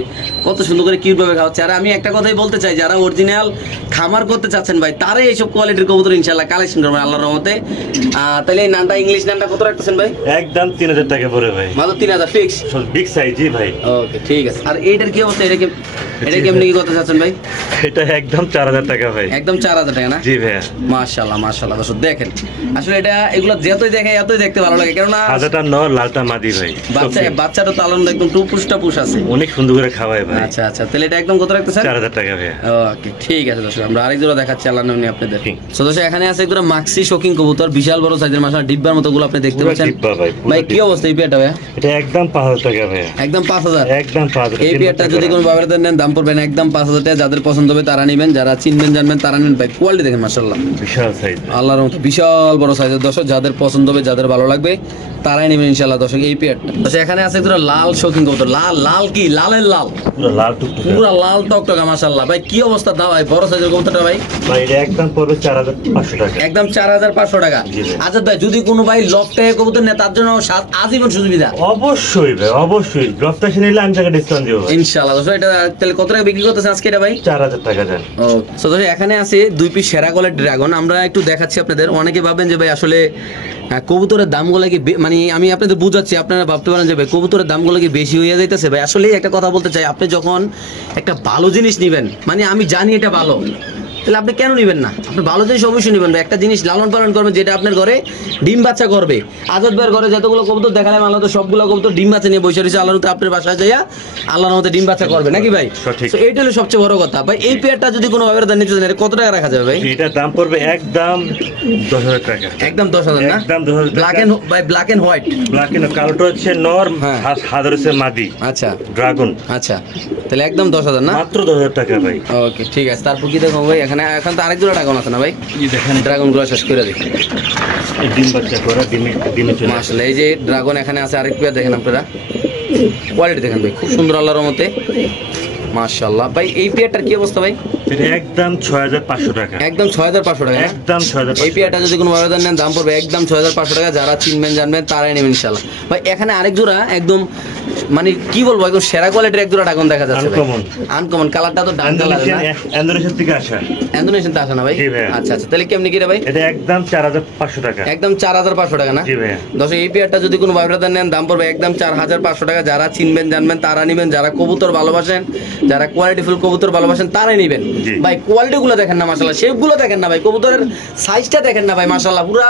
কত সুন্দর করে কিভাবে খাওয়াচ্ছে। আর আমি একটা কথাই বলতে চাই, যারা অরিজিনাল খামার করতে চাচ্ছেন ভাই, তারাই এইসব কোয়ালিটির কবুতর ইনশাআল্লাহ কালেকশন করবেন আল্লাহর রহমতে। তাহলে এই নানটা, ইংলিশ নানটা কত রাখতেছেন ভাই? একদম 3,000 টাকা পড়ে ভাই। মাত্র 3,000 ফিক্স? Big size. জি ভাই। ওকে ঠিক আছে। আর এইটার কি অবস্থা, এটা কেমনি কি করতে চাচ্ছেন ভাই? এটা একদম 4,000 টাকা ভাই। একদম 4,000 টাকা না? জি ভাই। মাশাআল্লাহ মাশাআল্লাহ দর্শক দেখেন, আসলে এটা এগুলো যতই দেখে এতই দেখতে ভালো লাগে, কেননা সাদাটা নর, লালটা মাদি ভাই। বাচ্চাটা তো আলাদা একদম টুপুসটা পুষ আছে, অনেক সুন্দর করে খাওয়ায় ভাই। আচ্ছা আচ্ছা, তাহলে এটা একদম কত রাখতেছেন? 4,000 টাকা ভাই। ওকে ঠিক আছে দর্শক, আমরা আরেক জোড়া দেখাচ্ছি আল্লাহর নামে আপনাদের। সো দর্শক এখানে আছে একদম মাক্সি শৌখিন কবুতর, বিশাল বড় সাইজের মাশাআল্লাহ, ডিব্বার মতো গুলো আপনি দেখতে পাচ্ছেন ভাই। কি অবস্থা এই পেয়ারটা ভাই? এটা একদম 5,000 টাকা ভাই। একদম 5,000? একদম 5,000। এই পেয়ারটা যদি কোনো বাবার নেন দাম পড়বে না একদম 5,000 টাকা। যাদের পছন্দ হবে তারা নেবেন, যারা চিনবেন জানবেন তারা নেবেন ভাই। কোয়ালিটি দেখেন মাশাআল্লাহ, বিশাল সাইজ, আল্লাহর মতো বিশাল বড় সাইজের। দর্শক যাদের পছন্দ হবে, যাদের ভালো লাগবে তারাই নেবেন ইনশাআল্লাহ দর্শক এই পেয়ারটা। দর্শক এখানে আছে একটা লাল শৌখিন কবুতর, লাল কি লালের লাল, পুরো লাল টুকটুকে, পুরো লাল টকটকা মাশাআল্লাহ ভাই। কি অবস্থা দাও ভাই বড় সাইজের কবুতরটা ভাই? ভাই এটা একদম পড়বে 4,500 টাকা। একদম 4,500 টাকা। আচ্ছা ভাই, যদি কোনো ভাই লফটে কবুতর নেয় তার জন্য আজীবন সুবিধা? অবশ্যই ভাই, অবশ্যই। লফটাসে নিলে আমি টাকা ডিসকাউন্ট দেব ইনশাআল্লাহ। দর্শক এটা তাহলে কত টাকা বিক্রি করতেছেন আজকে এটা ভাই? 4,000 টাকা দেন। সো দর্শক এখানে আছে 2 পিস সেরা গলার ড্রাগন, আমরা একটু দেখাচ্ছি আপনাদের। অনেকে ভাবেন যে ভাই আসলে কবুতরের দামগুলো কি, মানে আমি আপনাদের বুঝাচ্ছি, আপনারা ভাবতে পারেন যে ভাই কবুতরের দামগুলো কি বেশি হয়ে যাইতেছে। ভাই আসলে একটা কথা বলতে চাই, আপনি যখন একটা ভালো জিনিস নেবেন, মানে আমি জানি এটা ভালো, তাহলে আপনি কেন নেবেন না? আপনি ভালো জিনিস অবশ্যই নেবেন। একটা জিনিস লালন পালন করবেন যেটা আপনার ঘরে ডিম বাচ্চা করবে। আজাদ ভাইয়ের ঘরে যতগুলো কবুতর দেখালাম, আল্লাহ তো সবগুলো কবুতর ডিম বাচ্চা নিয়ে বসে রয়েছে, আল্লাহ তো আপনার বাসায় যাইয়া আল্লাহর মধ্যে ডিম বাচ্চা করবে নাকি ভাই? তো এইটা হলো সবচেয়ে বড় কথা ভাই। এই পেয়ারটা যদি কোনো ভাবে নিতে চান কত টাকা রাখা যাবে ভাই? এটার দাম পড়বে একদম 10,000 টাকা। একদম 10,000 না? একদম 10,000 টাকা। Black and white. Black and কালোটা হচ্ছে নর, সাদা হচ্ছে মাদি। আচ্ছা ড্রাগন। আচ্ছা তাহলে একদম 10,000 না? মাত্র 10,000 টাকা ভাই। ওকে ঠিক আছে। তারপর কি দেখো ভাই, এখানে এখন তো আরেক দুটো ড্রাগন আছে না ভাই? এই দেখেন ড্রাগন গুলো শেষ করে দেখি। ডিম বাচ্চা করে ডিমে চলে আসে। মাশাআল্লাহ, এই যে ড্রাগন এখানে আছে আরেক পেয়ার, দেখেন আপনারা কোয়ালিটি দেখেন ভাই, খুব সুন্দর আল্লাহর রহমতে। মাশাআল্লাহ ভাই এই পেয়ারটার কি অবস্থা ভাই? এটা একদম 6500 টাকা, একদম 6500 টাকা, একদম 6500। এই পেয়ারটা যদি কোনো ব্যবধান নেন দাম পড়বে একদম 6500 টাকা। যারা চিনবেন জানবেন তারাই নেবেন ইনশাআল্লাহ। ভাই এখানে আরেক জোড়া একদম মানে কি বলবো একদম সেরা কোয়ালিটির এক জোড়া ড্রাগন দেখা যাচ্ছে ভাই। আনকমন কালারটা তো ডান কালার না, ইন্দোনেশিয়া থেকে আসা। ইন্দোনেশিয়ান তো আসে না ভাই? জি ভাই। আচ্ছা আচ্ছা, তাহলে কেমনি কি রে ভাই? এটা একদম 4500 টাকা, একদম 4500 টাকা না? জি ভাই। দর্শক এই পেয়ারটা যদি কোনো ব্যবধান নেন দাম পড়বে একদম 4500 টাকা। যারা চিনবেন জানবেন তারা নেবেন, যারা কবুতর ভালোবাসেন, যারা কোয়ালিটিফুল কবুতর ভালোবাসেন তারাই নেবেন। জি। ভাই কোয়ালিটি গুলো দেখেন না মাশাআল্লাহ, শেপ গুলো দেখেন না ভাই, কবুতরের সাইজটা দেখেন না ভাই মাশাআল্লাহ, পুরা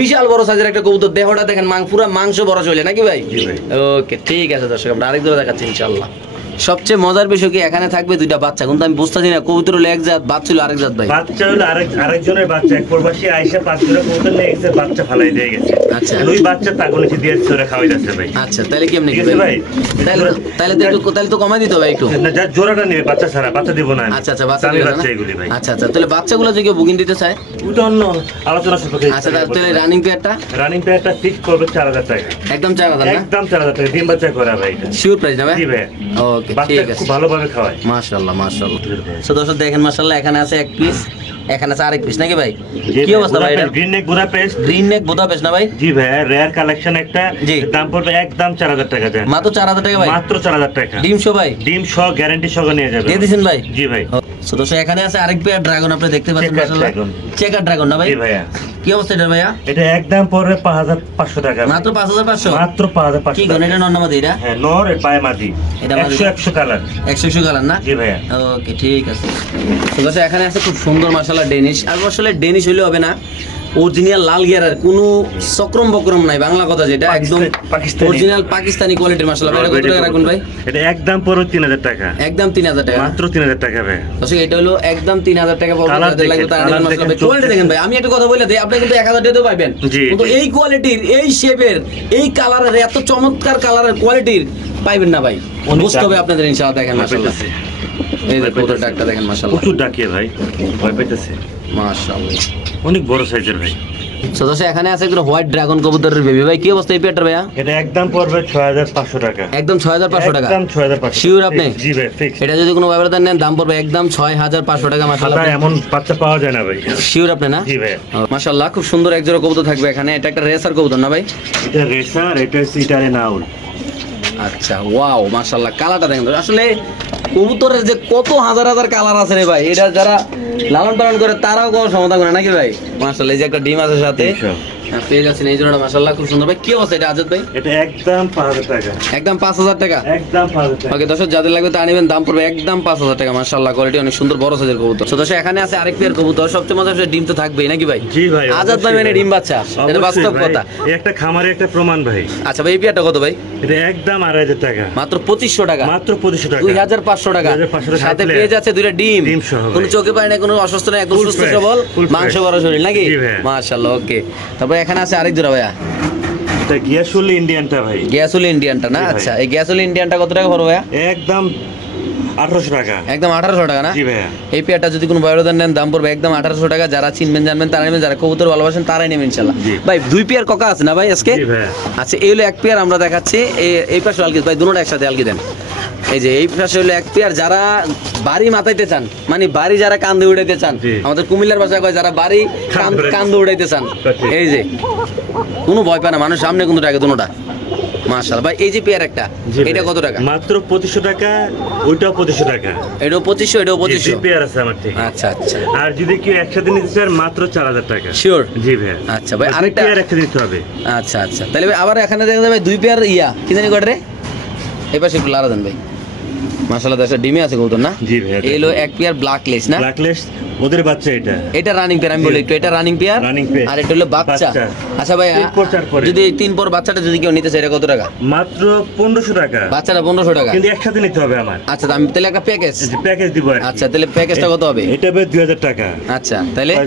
বিশাল বড় সাইজের একটা কবুতর, দেহটা দেখেন পুরা মাংস বড় চলে নাকি ভাই? জি ভাই। ওকে ঠিক আছে দর্শক, আমরা আরেক জোড়া দেখাচ্ছি ইনশাআল্লাহ। সবচেয়ে মজার বিষয় কি এখানে থাকবে দুইটা বাচ্চা, কিন্তু আমি বুঝতেছি না কবুতর হলো এক জাত, বাচ্চা হলো আরেক জাত ভাই। বাচ্চা হলো আরেকজনের বাচ্চা, এক প্রবাসী আইসা 5 জোড়া কবুতর নিয়ে গেছে, বাচ্চা ফালাই দিয়ে গেছে। আচ্ছা। ওই বাচ্চা তাগুন এসে দিয়ে ওরা খাওয়াই যাচ্ছে ভাই। আচ্ছা তাহলে কেমনে কি ঠিক আছে ভাই? ভাই। তাহলে তো কমাই দিতে হবে একটু। না, যা জোড়াটা নেবে বাচ্চা ছাড়া, বাচ্চা দিব না আমি। আচ্ছা আচ্ছা, বাচ্চা দামি দিবে না? বাচ্চা এগুলি ভাই। আচ্ছা আচ্ছা, তাহলে বাচ্চাগুলো যদি বুকিং দিতে চায়? ওটা অন্য আলোচনা সাপেক্ষে। আচ্ছা তাহলে রানিং পেয়ারটা রানিং পেয়ারটা ফিক্স করবে 4000 টাকা, একদম 4000 না? একদম 4000 টাকা। ডিম বাচ্চা করা ভাই এটা। শিওর প্রাইস না ভাই? জি ভাই। ওকে বাচ্চা ঠিক আছে, খুব ভালোভাবে খাওয়ায়। মাশাআল্লাহ মাশাআল্লাহ। সো দর্শক দেখেন মাশাআল্লাহ, এখানে আছে এক পিস, এখানে আছে আরেক পিস নাকি ভাই? কি অবস্থা ভাই এটা? গ্রিন নেক বুদাপেস্ট। গ্রিন নেক বুদাপেস্ট না ভাই? জি ভাই, রেয়ার কালেকশন একটা। জি। দাম পড়বে একদম 4000 টাকা দেন। মাত্র 4000 টাকা ভাই? মাত্র 4000 টাকা। ডিম শো ভাই? ডিম সহ গ্যারান্টি সহ নিয়ে যাবে। দিয়ে দিবেন ভাই? জি ভাই। সো দর্শক এখানে আছে আরেক পেয়ার ড্রাগন, আপনি দেখতে পাচ্ছেন Checker মাশাআল্লাহ। dragon। চেকার ড্রাগন না ভাই? জি ভাইয়া। কি অবস্থা এটা ভাইয়া? এটা একদম পড়বে 5500 টাকা। মাত্র 5500? মাত্র 5500। কি গন এটা নর নামাদি এটা? হ্যাঁ, নর এর পায়ে মাদি। এটা মাদি। 100 কালার। 100 কালার না? জি ভাইয়া। ওকে ঠিক আছে। তো দর্শক এখানে আছে খুব সুন্দর মাশাআল্লাহ ডেনিশ। আর আসলে ডেনিশ হইলে হবে না, অরিজিনাল লাল গিয়ারের কোনো চক্রম বক্রম নাই, বাংলা কথা যেটা একদম পাকিস্তানি। অরিজিনাল পাকিস্তানি কোয়ালিটির মাশাআল্লাহ। এটা কত টাকা রাখুন ভাই? এটা একদম পড়বে 3000 টাকা। একদম 3000 টাকা। মাত্র 3000 টাকা ভাই। দর্শক এটা হলো একদম 3000 টাকা পড়বে। কালার যাদের লাগবে দেখেন, তারা কালার নেবেন মাশাআল্লাহ। দেখেন, কোয়ালিটি দেখেন ভাই, আমি একটা কথা বলে দেই, আপনি কিন্তু 1000 টাকাতেও পাবেন, জি, কিন্তু জি। এই কোয়ালিটির, এই শেপের, এই কালারের, এত চমৎকার কালারের কোয়ালিটির পাইবেন না ভাই। অনেক বুঝতে হবে দাম। আপনাদের ইনশাআল্লাহ। দেখেন মাশাআল্লাহ, এই যে কত টাকটা দেখেন মাশাআল্লাহ, প্রচুর ডাকিয়ে ভাই, ভয় পাইতেছে। মাশাআল্লাহ। অনেক বড় সাইজের ভাই। সো দর্শক এখানে আছে একটা হোয়াইট ড্রাগন কবুতরের বেবি ভাই, কি অবস্থা এই পেয়ারটার ভাইয়া? এটা একদম পড়বে 6500 টাকা। একদম 6500 টাকা? একদম 6500। শিওর আপনি? জি ভাই, ফিক্স। এটা যদি কোনো ব্যবধান নেন দাম পড়বে একদম 6500 টাকা মাশাআল্লাহ। সাদা এমন বাচ্চা পাওয়া যায় না ভাই। শিওর আপনি না? জি ভাই। মাশাআল্লাহ খুব সুন্দর এক জোড়া কবুতর থাকবে এখানে। এটা একটা রেসার কবুতর না ভাই? এটা রেসার, এটা সিটারে নাউল। আচ্ছা ওয়াও মাশাআল্লাহ, কালারটা দেখেন তো। আসলে কবুতরের যে কত হাজার হাজার কালার আছে রে ভাই, এটা যারা লালন পালন করে তারাও কোনো সমাধান করে নাকি ভাই? মাশাআল্লাহ, এই যে একটা ডিম আছে সাথে, পেয়ে যাচ্ছেন এই জোড়াটা মাশাআল্লাহ খুব সুন্দর ভাই। কি অবস্থা এটা আজাদ ভাই? এটা একদম 5000 টাকা। একদম 5000 টাকা? একদম 5000 টাকা। ওকে দর্শক যাদের লাগবে তা নেবেন, দাম পড়বে একদম 5000 টাকা। মাশাআল্লাহ কোয়ালিটি অনেক সুন্দর, বড় সাইজের কবুতর। তো দর্শক এখানে আছে আরেক পেয়ার কবুতর, সবচেয়ে মজার বিষয় ডিম তো থাকবেই নাকি ভাই? জি ভাই। আজাদ ভাই মানে ডিম বাচ্চা, এটা বাস্তব কথা। এই একটা খামারে একটা প্রমাণ ভাই। আচ্ছা ভাই এই পেয়ারটা কত ভাই? এটা একদম 2500 টাকা। মাত্র 2500 টাকা? মাত্র 2500 টাকা। 2500 টাকা 2500 টাকা সাথে পেয়ে যাচ্ছে দুইটা ডিম। ডিম সহ ভাই। কোনো চোখে পায় না, কোনো অসুস্থ না, একদম Full সুস্থ fresh, সবল, full মাংস fresh। বড় শরীর নাকি? জি ভাই। মাশাআল্লাহ ওকে। তারপর এখানে আছে আরেক জোড়া ভাইয়া, এটা গিয়াসুল ইন্ডিয়ানটা ভাই। গ্যাসুল ইন্ডিয়ানটা না? জি ভাই। আচ্ছা এই গ্যাসুল ইন্ডিয়ানটা কত টাকা পড়বে ভাইয়া? একদম 1800 টাকা। একদম 1800 টাকা না? জি ভাইয়া। এই পেয়ারটা যদি কোনো ব্যবধান নেন দাম পড়বে একদম 1800 টাকা। যারা চিনবেন জানবেন তারা নেবেন, যারা কবুতর ভালোবাসেন তারাই নেবেন ইনশাআল্লাহ। জি। ভাই দুই পেয়ার কোকা আছে না ভাই আজকে? জি ভাইয়া। আচ্ছা এই হলো এক পেয়ার আমরা দেখাচ্ছি, এই পাশে আলকি ভাই, দুটোটা একসাথে আলকি দেন। এই যে এই পাশে হলো এক পেয়ার, যারা বাড়ি মাথাইতে চান, মানে বাড়ি যারা কান্দে উড়াইতে চান, জি। আমাদের কুমিল্লার ভাষায় কয় যারা বাড়ি কান্দে উড়াইতে চান, এই যে কোনো ভয় পায় না মানুষ, সামনে কিন্তু টাকা দুটোটা। মাশাআল্লাহ ভাই এই যে পেয়ার একটা, জি এটা ভাই। কত টাকা? মাত্র 2500 টাকা, ওইটাও 2500 টাকা। এটাও 2500, এটাও 2500? পেয়ার আছে আমার থেকে। আচ্ছা আচ্ছা আর যদি কেউ একসাথে নিতে চান মাত্র 4000 টাকা। শিওর? জি ভাই। আচ্ছা ভাই আর আরেকটা, পেয়ার একসাথে নিতে হবে। আচ্ছা আচ্ছা তাহলে ভাই আবার এখানে দেখা যাবে দুই পেয়ার ইয়া, কি জানি কয় রে, এই পাশে একটু লারা দেন ভাই। মাশাআল্লাহ দেখা ডিমে আছে কবুতর না? জি ভাই। এই হলো এক পেয়ার ব্ল্যাক লেস না? ব্ল্যাকলিস্ট ওদের বাচ্চা এটা। এটা রানিং পেয়ার, আমি বলি একটু, এটা রানিং পেয়ার, রানিং পেয়ার। আর এটা হলো বাচ্চা। বাচ্চা। আচ্ছা ভাই তিন পর চার পরে। যদি 3 পর বাচ্চাটা যদি কেউ নিতে চায় এটা কত টাকা? মাত্র 1500 টাকা। বাচ্চাটা 1500 টাকা? কিন্তু একসাথে নিতে হবে আমার। আচ্ছা আমি তাহলে একটা প্যাকেজ, এই যে প্যাকেজ দিব আর কি। আচ্ছা তাহলে প্যাকেজটা কত হবে? এটা হবে 2000 টাকা। আচ্ছা তাহলে আর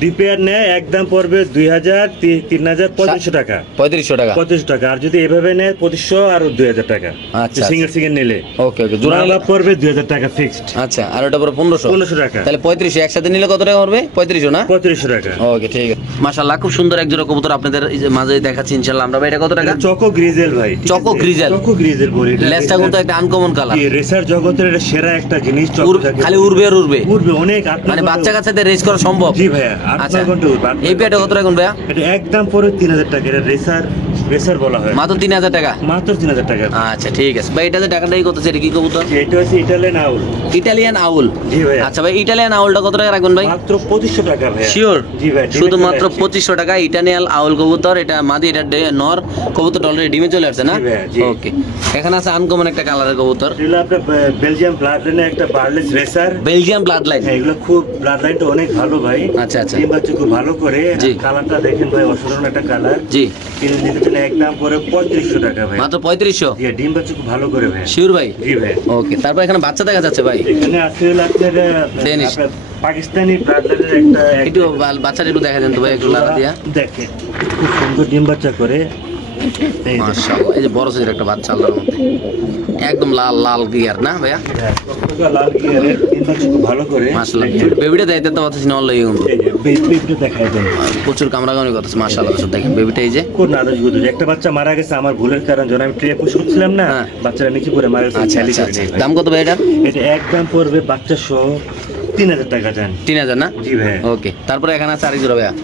দুই পেয়ার নেয় একদম পড়বে 2000, 3000, 3500 টাকা। 3500 টাকা? 3500 টাকা। আর যদি এভাবে নেয় 2500 আর 2000 টাকা। আচ্ছা সিঙ্গেল সিঙ্গেল নিলে ওকে ওকে জোড়া জোড়া পড়বে 2000 টাকা ফিক্সড। আচ্ছা আর ওটা পুরো 1500? 1500 টাকা। তাহলে 3500 3500 একসাথে নিলে কত টাকা পড়বে? 3500 না? 3500 টাকা। ওকে ঠিক আছে মাশাআল্লাহ খুব সুন্দর এক জোড়া কবুতর আপনাদের এই যে মাঝে দেখাচ্ছি ইনশাআল্লাহ আমরা ভাই। এটা কত টাকা? চকো গ্রিজেল ভাই, ঠিক আছে? চকো গ্রিজেল, চকো গ্রিজেল বলি এটা। লেজটা কিন্তু একটা আনকমন কালার, এই রেসার জগতের এটা সেরা একটা জিনিস। চকোটাকে খালি উড়বে আর উড়বে, উড়বে অনেক। মানে বাচ্চা কাচ্চাদের রেস করা সম্ভব। জি ভাইয়া, 8 আচ্ছা ঘন্টা উড়বে। এই পেয়ারটা কত টাকা কোন ভাইয়া? এটা একদম পরে 3000 টাকা। এটা রেসার, রেসার বলা হয়। মাত্র 3000 টাকা? মাত্র 3000 টাকা। আচ্ছা ঠিক আছে ভাই। এটাতে টাকাটাই কত? এটা কি কবুতর? এটা হচ্ছে ইটালিয়ান আউল। ইটালিয়ান আউল? জি ভাই। আচ্ছা ভাই ইটালিয়ান আউলটা কত টাকা রাখবেন ভাই? মাত্র 2500 টাকা ভাই। শিওর? জি ভাই, শুধুমাত্র 2500 টাকা ইটালিয়ান আউল কবুতর। এটা মাদি, এটা নর কবুতর অলরেডি ডিমে চলে আসছে না? জি ভাই, জি। ওকে এখানে আছে আনকমন একটা কালারের কবুতর, এগুলো আপনার বেলজিয়াম ব্লাড লাইনের একটা বার্লেস রেসার। Belgium blood line? হ্যাঁ, এগুলো খুব ব্লাড লাইনটা অনেক ভালো ভাই। আচ্ছা আচ্ছা ডিম বাচ্চা খুব ভালো করে। জি। কালারটা দেখেন ভাই, অসাধারণ একটা কালার। জি কিনে নিতে চাইলে একদম পরে 3500 টাকা ভাই। মাত্র 3500? জি, ডিম বাচ্চা খুব ভালো করে ভাই। শিওর ভাই? জি ভাই। ওকে তারপর এখানে বাচ্চা দেখা যাচ্ছে ভাই, এখানে আছে হলো আপনার ডেনিশ। আপনার পাকিস্তানি ব্লাড লাইনের একটা একটু বাচ্চাটা একটু দেখা দেন তো ভাই একটু লাড়া দিয়া। দেখেন খুব সুন্দর ডিম বাচ্চা করে। এই যে মাশাআল্লাহ এই যে বড় সাইজের একটা বাচ্চা আল্লাহর মধ্যে, একদম লাল লাল গিয়ার না ভাইয়া? টকটকা লাল গিয়ারের ডিম বাচ্চা খুব ভালো করে। মাশাআল্লাহ বেবিটা দেখতে তো পাচ্ছি না অনলাইন কিন্তু এই যে বেবিটা দেখায় দেন। প্রচুর কামড়াকামড়ি করতেছে মাশাআল্লাহ। সব দেখেন বেবিটা এই যে কোন নাদুস গুদুস একটা বাচ্চা মারা গেছে আমার ভুলের কারণ, যখন আমি ট্রে পুশ করছিলাম না, হ্যাঁ। বাচ্চাটা নিচে পড়ে মারা গেছে। আচ্ছা খালি আচ্ছা করে আচ্ছা নেই ভাই। দাম কত ভাই এটা? এটা একদম পড়বে বাচ্চা সহ 3000 টাকা দেন। 3000 না? জি ভাই। ওকে তারপরে এখানে আছে আরেক জোড়া ভাইয়া।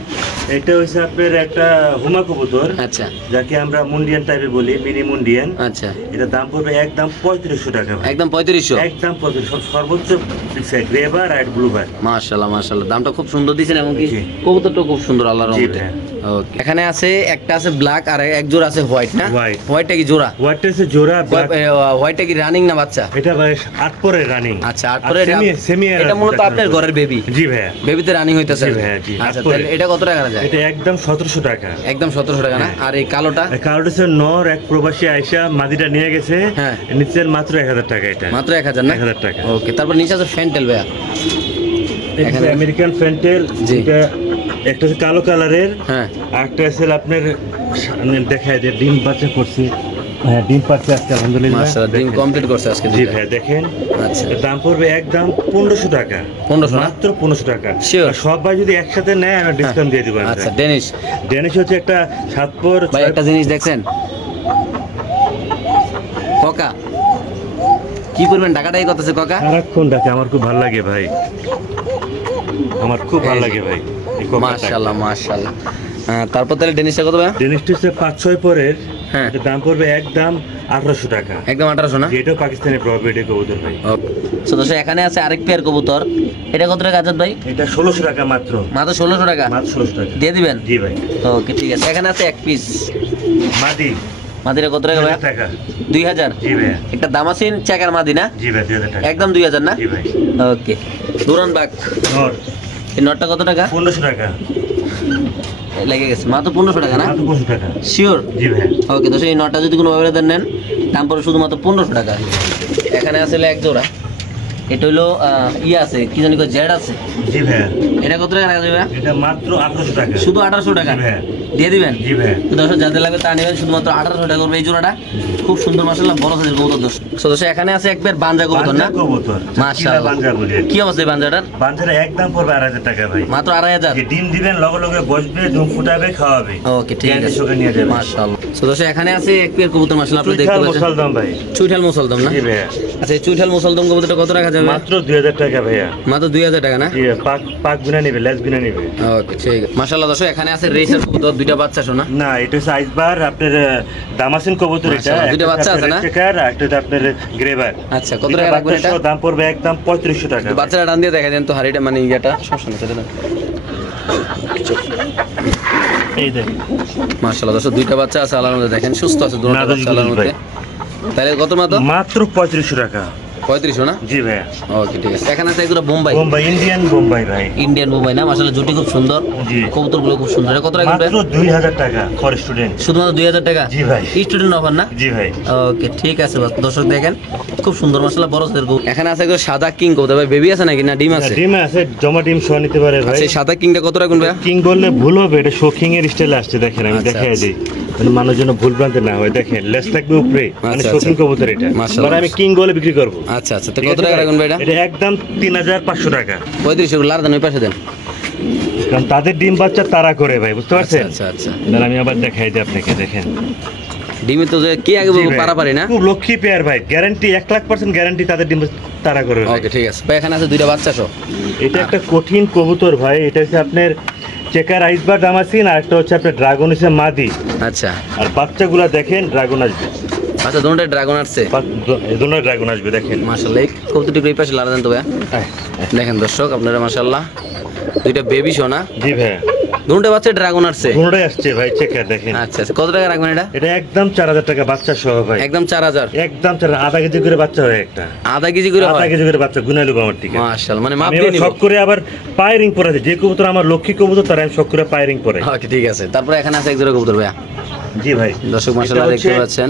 এটা হচ্ছে আপনার একটা হুমা কবুতর, আচ্ছা যাকে আমরা মুন্ডিয়ান টাইপে বলি, মিনি মুন্ডিয়ান। আচ্ছা এটা দাম পড়বে একদম 3500 টাকা ভাই। একদম 3500? একদম 3500, সর্বোচ্চ গ্রেবার আর ব্লুবার। মাশাআল্লাহ মাশাআল্লাহ দামটা খুব সুন্দর দিয়েছেন এবং কি জি। কবুতরটা খুব সুন্দর আল্লাহর জি রহমতে। ভাই। ওকে এখানে আছে একটা আছে ব্ল্যাক আর এক জোড়া আছে হোয়াইট না? White। হোয়াইটটা কি জোড়া? হোয়াইট আছে জোড়া, black। হোয়াইটটা কি রানিং না বাচ্চা? এটা ভাই 8 পরে রানিং। আচ্ছা 8 পরে সেমি। এটা মূলত আপনার ঘরের বেবি? জি ভাইয়া। বেবিতে রানিং হইতাছে? জি ভাইয়া, জি। আচ্ছা 8 পরে। তাহলে এটা কত টাকা যায়? এটা একদম 1700 টাকা। একদম 1700 টাকা না? আর এই কালোটা? কারণ হচ্ছে নর এক প্রবাসী আইসা মাদিটা নিয়ে গেছে। হ্যাঁ। নিচের মাত্র 1000 টাকা। এটা মাত্র 1000 না? 1000 টাকা। ওকে তারপর নিচে আছে ফ্যান্টেল ভাইয়া। এখানে আমেরিকান ফ্যান্টেল। জি। এটা একটা হচ্ছে কালো কালারের, হ্যাঁ আর একটা আছে আপনার দেখায় যে ডিম বাচ্চা করছে। হ্যাঁ, ডিম পাচ্ছে আজকে আলহামদুলিল্লাহ। মাশাআল্লাহ ডিম দেখেন। কমপ্লিট করছে আজকে জি দুইটা। ভাই দেখেন। আচ্ছা এর দাম পড়বে একদম 1500 টাকা। 1500 না? মাত্র 1500 টাকা। Sure। আর সবাই যদি একসাথে নেয় আমি ডিসকাউন্ট দিয়ে দিব। আচ্ছা ডেনিশ ডেনিশ হচ্ছে একটা 7 পর ভাই একটা জিনিস দেখছেন কোকা কি করবেন টাকাটাই করতেছে কোকা? সারাক্ষণ ডাকে, আমার খুব ভালো লাগে ভাই, আমার খুব ভালো লাগে ভাই এই কোকাটা। মাশাআল্লাহ মাশাআল্লাহ। তারপর তাহলে ডেনিশটা কত ভাই? ডেনিশটা হচ্ছে 5-6 পরের। হ্যাঁ এটার দাম পড়বে একদম 1800 টাকা। একদম 1800 না? যেটাও পাকিস্তানি প্রবাবিলিটি কবুতর ভাই। ওকে সো দর্শক এখানে আছে আরেক পেয়ার কবুতর। এটা কত টাকা আজাদ ভাই? এটা 1600 টাকা মাত্র। মাত্র 1600 টাকা? মাত্র 1600 টাকা। দিয়ে দিবেন? জি ভাই। ওকে ঠিক আছে। এখানে আছে এক পিস মাদি। মাদিরা কত টাকা ভাই? 2000 টাকা। 2000? জি ভাই। একটা দামাসিন চেকার মাদি না? জি ভাই 2000 টাকা। একদম 2000 না? জি ভাই। ওকে দুরান বাগ নর এই নটটা কত টাকা? 1500 টাকা। লেগে গেছে মাত্র 1500 টাকা না? মাত্র 1500 টাকা। শিওর? জি ভাই। ওকে তো সেই নটটা যদি কোনো ব্যবধান নেন দাম পড়ে শুধুমাত্র 1500 টাকা। এখানে আসলে এক জোড়া, এটা হলো ইয়ে আছে কি জানি জেড আছে। জি ভাই। এটা কত টাকা রাখা যাবে? এটা মাত্র 1800 টাকা। শুধু 1800 টাকা জি ভাই। দিয়ে দিবেন? জি ভাই। তো দর্শক যাদের লাগবে তা নেবেন, শুধুমাত্র 1800 টাকা করবে এই জোড়াটা। খুব সুন্দর মাশাআল্লাহ বড় সাইজের কবুতর দর্শক। সো দর্শক এখানে আছে এক পেয়ার বাঞ্জা কবুতর না? বাঞ্জা কবুতর। মাশাআল্লাহ বাঞ্জা বলি। কি অবস্থা এই বাঞ্জাটার? বাঞ্জাটা একদম পড়বে 2000 টাকা ভাই। মাত্র 2500? যে ডিম দিবেন লগে লগে বসবে, ডিম ফুটাবে, খাওয়াবে। ওকে ঠিক আছে সঙ্গে নিয়ে যাবে। মাশাআল্লাহ। সো দর্শক এখানে আছে এক পেয়ার কবুতর মাশাআল্লাহ আপনি দেখতে চুইঠাল পাচ্ছেন। মুসলদম ভাই। চুইঠাল মুসলদম না? জি ভাই। আচ্ছা এই চুইঠাল মুসলদম কবুতরটা কত টাকা যাবে? মাত্র 2000 টাকা ভাইয়া। মাত্র 2000 টাকা না? জি পাক পাক বিনা নেবে, লেজ বিনা নেবে। ওকে ঠিক আছে মাশাআল্লাহ। দর্শক এখানে আছে রেসার কবুতর দুইটা বাচ্চা শোনা। না, এটা হচ্ছে আইসবার আপনার দামাসিন কবুতর। এটা মাশাআল্লাহ, দুইটা বাচ্চা আছে না? চেকার আর একটা আপনার গ্রেভার। আচ্ছা কত টাকা রাখবেন এটা? দাম পড়বে একদম 3500 টাকা। বাচ্চারা ডান দিয়ে দেখা দেন তো হাড়িটা মানে ইয়াটা সমস্যা নেই সেটা না। এই দেখ মাশাআল্লাহ দর্শক দুইটা বাচ্চা আছে আল্লাহর মধ্যে দেখেন সুস্থ আছে দুটো নাদুস বাচ্চা আল্লাহর গুদুস মধ্যে। তাহলে কত মাত্র? মাত্র 3500 টাকা। 3500 না? জি ভাইয়া। ওকে ঠিক আছে। এখানে আছে এগুলো বোম্বাই বোম্বাই, ইন্ডিয়ান বোম্বাই ভাই। ইন্ডিয়ান বোম্বাই না? মাশাআল্লাহ জুটি খুব সুন্দর, জি। কবুতরগুলো খুব সুন্দর। এটা কত টাকা মাত্র 2000 টাকা ফর স্টুডেন্ট। শুধুমাত্র 2000 টাকা? জি ভাই। স্টুডেন্ট অফার না? জি ভাই। ওকে ঠিক আছে দর্শক দেখেন খুব সুন্দর মাশাআল্লাহ বড় সাইজের কবুতর। এখানে আছে এগুলো সাদা কিং কবুতর ভাই। বেবি আছে নাকি না ডিম আছে? ডিম আছে, জমা ডিম সহ নিতে পারে ভাই। আচ্ছা এই সাদা কিংটা কত টাকা ভাই? কিং বললে ভুল হবে, এটা শোকিং এর স্টাইলে আসছে দেখেন, আমি দেখাই দিই। মানে মানুষ যেন ভুল ভ্রান্তি না হয়। দেখেন লেস থাকবে উপরে, মানে আচ্ছা, শৌখিন কবুতর এটা, মাশাআল্লাহ। মানে আমি কিং বলে বিক্রি করবো। আচ্ছা আচ্ছা, তো কত টাকা রাখবেন ভাই এটা? এটা একদম 3500 টাকা। 3500 লার দেন, ওই পাশে দেন। কারণ তাদের ডিম বাচ্চা তারা করে ভাই, বুঝতে পারছেন? আচ্ছা আচ্ছা, দাঁড়ান আমি আবার দেখাই দিই আপনাকে, দেখেন ডিমে তো যে কি আগে বলবো, পারাপারি না? খুব লক্ষ্মী পেয়ার ভাই, গ্যারান্টি 1,00,000% গ্যারান্টি তাদের ডিম তারা করে ভাই। ওকে ঠিক আছে ভাই, এখানে আছে দুইটা বাচ্চা সহ। এটা একটা কঠিন কবুতর ভাই, এটা হচ্ছে আপনার চেকার আইসবার দামাসিন, আর একটা হচ্ছে আপনার ড্রাগন হচ্ছে মাদি। আচ্ছা আর বাচ্চাগুলা দেখেন ড্রাগন আসবে, আচ্ছা, দুটোটা ড্রাগন আসছে, দুটো ড্রাগন আসবে দেখেন। মাশাআল্লাহ। এই কবুতরটি এই পাশে লার দেন তো ভাই। দেখেন দর্শক আপনারা, মাশাআল্লাহ, দুইটা বেবি সোনা, জি ভাই, দুটো বাচ্চা ড্রাগন আসছে। দুটোই আসছে ভাই, চেকার দেখেন। আচ্ছা আচ্ছা, কত টাকা রাখবেন এটা? এটা একদম 4000 টাকা বাচ্চা সহ ভাই, একদম 4000। একদম 4000, আধা কেজি করে বাচ্চা হয় একটা, আধা কেজি করে আধা হয়? কেজি করে বাচ্চা গুনাই লব আমার টিকে। মাশাআল্লাহ, মানে মাপ আমি দিয়ে আবার নিব। শখ করে আবার পায়রিং পরে দিই, যে কবুতর আমার লক্ষ্মী কবুতর তার আমি শখ করে পায়রিং পরে। ওকে ঠিক আছে। তারপরে এখানে আছে এক জোড়া কবুতর ভাইয়া। জি ভাই, দর্শক মাশাআল্লাহ দেখতে পাচ্ছেন,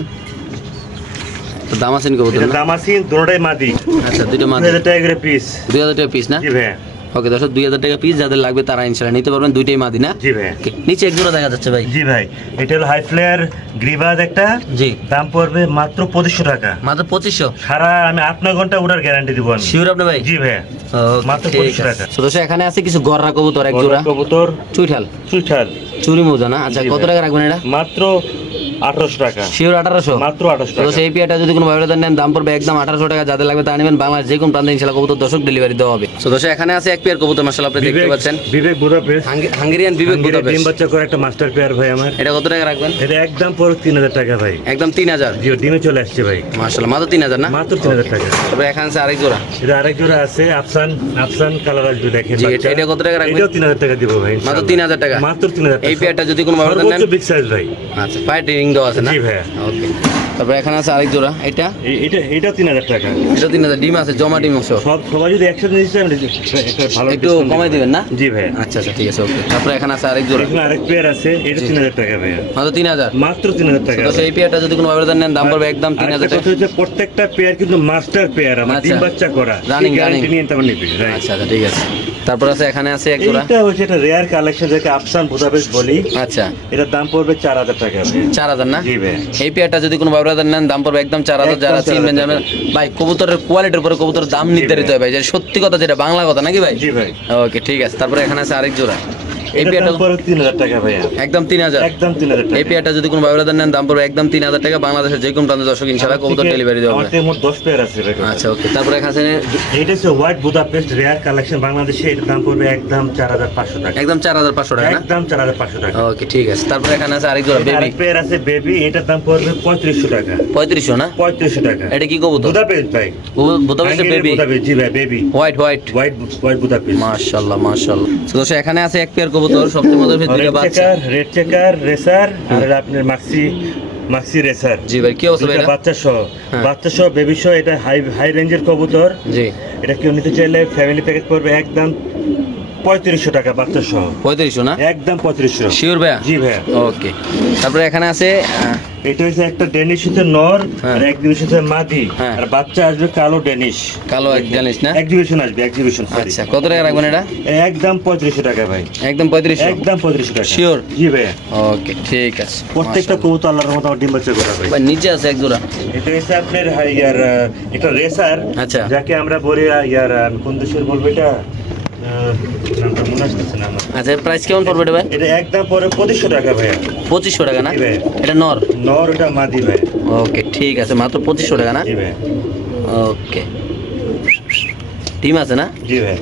তো দামাসিন কবুতর এটা না? দামাসিন, দুটোই মাদি। আচ্ছা, দুটো মাদি, 2000 টাকা করে পিস। 2000 টাকা পিস না? জি ভাই, ওকে দর্শক, 2000 টাকা পিস, যাদের লাগবে তারা ইনশাআল্লাহ নিতে পারবেন, দুইটাই মাদি না? জি ভাই। Okay, নিচে এক জোড়া দেখা যাচ্ছে ভাই। জি ভাই, এটা হলো হাই ফ্লেয়ার গ্রিবাজ একটা, জি, দাম পড়বে মাত্র 2500 টাকা। মাত্র 2500? সারা আমি 8-9 ঘন্টা ওটার গ্যারান্টি দিব আমি। শিওর আপনি ভাই? জি ভাই, Okay, মাত্র ঠিক 2500 আছে। টাকা। So, দর্শক এখানে আছে কিছু গররা কবুতর, এক জোড়া কবুতর চুইঠাল, চুইঠাল, চুরি মৌজা না? আচ্ছা, জি কত ভাই। টাকা রাখবেন এটা? মাত্র 1800 টাকা। শিওর 1800? মাত্র 1800 তো টাকা। সেই পিয়াটা যদি কোনো ভাইরাদার নেন, দাম পড়বে একদম 1800 টাকা। যাদের লাগবে তারা নেবেন, বাংলাদেশ যে কোনো প্রান্তে ইনশাআল্লাহ কবুতর দর্শক ডেলিভারি দেওয়া হবে। তো দর্শক এখানে আছে এক পেয়ার কবুতর, মাশাআল্লাহ আপনি দেখতে পাচ্ছেন, বিবেক বুদাপেস্ট, হাঙ্গেরিয়ান বিবেক ডিম বুদাপেস্ট। বাচ্চা করে একটা মাস্টার পেয়ার ভাই আমার। এটা কত টাকা রাখবেন? এটা একদম পড়বে 3000 টাকা ভাই, একদম 3000? জি ডিমে চলে আসছে ভাই, মাশাআল্লাহ, মাত্র 3000 না? মাত্র 3000 টাকা। তারপরে এখানে আছে আরেক জোড়া, এটা আরেক জোড়া আছে আফসান, আফসান কালার আসবে দেখেন জি, বাচ্চা। এটা কত টাকা রাখবেন? এটাও 3000 টাকা দিব ভাই, মাত্র ইনশাআল্লাহ। 3000 টাকা? মাত্র 3000 টাকা। এই পেয়ারটা যদি কোনো ভাইরাদার নেন, সর্বোচ্চ বিগ সাইজ ভাই। আচ্ছা, পায়ে ট্রেনিং দেওয়া আছে না? জি ভাই। ওকে। তারপরে এখানে আছে আরেক জোড়া, এটা এটাও 3000 টাকা। এটা 3000, ডিম আছে, জমা ডিম অংশ। সবাই যদি একসাথে নিচ্ছে আমি একটা ভালো একটু discount কমাই দিব। দিবেন না? জি ভাই। আচ্ছা আচ্ছা, ঠিক আছে, ওকে। তারপরে এখানে আছে আরেক জোড়া, এখানে আরেক পেয়ার আছে, এটা 3000 টাকা ভাই, মাত্র 3000? মাত্র 3000 টাকা। তো সেই পেয়ারটা যদি কোনো ভাইরাদার নেন, দাম পড়বে একদম 3000 আরেকটা টাকা। কথা হচ্ছে প্রত্যেকটা পেয়ার কিন্তু মাস্টার পেয়ার, আমার আচ্ছা। ডিম বাচ্চা করা, Running, গ্যারান্টি running। নিয়ে তেমন নিবি। আচ্ছা আচ্ছা, ঠিক আছে। তারপর আছে এখানে আছে এক জোড়া, এটা হচ্ছে একটা রেয়ার কালেকশন, যাকে আফসান বুদাপেস্ট বলি। আচ্ছা, এটার দাম পড়বে 4000 টাকা ভাই। 4000 না? জি ভাই। এই পেয়ারটা যদি কোনো ভাইরাদার নেন, দাম পড়বে একদম 4000। যারা একদম চিনবেন 4000 যাবেন ভাই, কবুতরের কোয়ালিটির উপরে কবুতরের দাম নির্ধারিত হয় ভাই, যেটা সত্যি কথা, যেটা বাংলা কথা নাকি ভাই? জি ভাই। ওকে ঠিক আছে। তারপরে এখানে আছে আরেক জোড়া, এই এটার পেয়ারটা দাম পড়বে 3000 টাকা ভাই, একদম 3000? একদম 3000 টাকা। এই পেয়ারটা যদি কোনো ভাইরাদার নেন, দাম পড়বে একদম 3000 টাকা। বাংলাদেশের যে কোনো প্রান্তে দর্শক ইনশাআল্লাহ কবুতর ডেলিভারি দেওয়া আমার হবে। থেকে মোট 10 পেয়ার আছে ভাই। আচ্ছা, ওকে। তারপরে এখানে আছে এটা হচ্ছে হোয়াইট বুদাপেস্ট রেয়ার কালেকশন বাংলাদেশে, এটার দাম পড়বে একদম 4500 টাকা। একদম 4500 টাকা না? একদম 4500 টাকা। ওকে ঠিক আছে। তারপরে এখানে আছে আরেক জোড়া, বেবি, আরেক পেয়ার আছে বেবি, এটার দাম পড়বে 3500 টাকা। 3500 না? 3500 টাকা। এটা কি কবুতর? বুদাপেস্ট ভাই, বুদাপেস্টের হাঙ্গেরিয়ান বেবি, বুদাপেস্ট, জি ভাই, baby white white, white Budapest. মাশাআল্লাহ মাশাআল্লাহ। তো দর্শক এখানে আছে এক পেয়ার কবুতর, সবচেয়ে মজার ভিতরে বাচ্চা। রেড চেকার রেসার, আর আপনার মাক্সি রেসার। জি ভাই, কি অবস্থা ভাই এটা? বাচ্চা সহ, হ্যাঁ। বাচ্চা সহ বেবি সহ, এটা হাই রেঞ্জের কবুতর। জি, এটা কেউ নিতে চাইলে ফ্যামিলি প্যাকেজ পড়বে একদম 3500 টাকা বাচ্চা সহ, 3500 না? একদম 3500। শিওর ভাইয়া? জি ভাইয়া। ওকে। তারপরে এখানে আছে এটা হচ্ছে একটা ডেনিশ হচ্ছে নর, হ্যাঁ। আর একজিবিশন হচ্ছে মাদি, হ্যাঁ। আর বাচ্চা আসবে কালো ডেনিশ। কালো এক জানিস না? একজিবিশন আসবে, একজিবিশন। আচ্ছা, কত টাকা রাখবেন এটা? একদম 3500 টাকা ভাই, একদম 3500? একদম 3500 টাকা। Sure? জি ভাইয়া। ওকে ঠিক আছে। প্রত্যেকটা কবুতর আল্লাহর রহমতে আমার ডিম বাচ্চা করা ভাই। ভাই নিচে আছে এক জোড়া, এটা হচ্ছে আপনার ইয়ার এটা রেসার, আচ্ছা। যাকে আমরা বলি ইয়ার আমি কোন দেশের বলবো এটা, নামটা মনে আসতেছে না আমার। আচ্ছা, প্রাইস কেমন পড়বে এটা ভাই? এটা একদম পরে 2500 টাকা ভাইয়া। 2500 টাকা না? জি ভাই। এটা নর? নর, এটা মাদি ভাই। ওকে ঠিক আছে, মাত্র 2500 টাকা না? জি ভাই। ওকে। টিম আছে না? জি ভাই।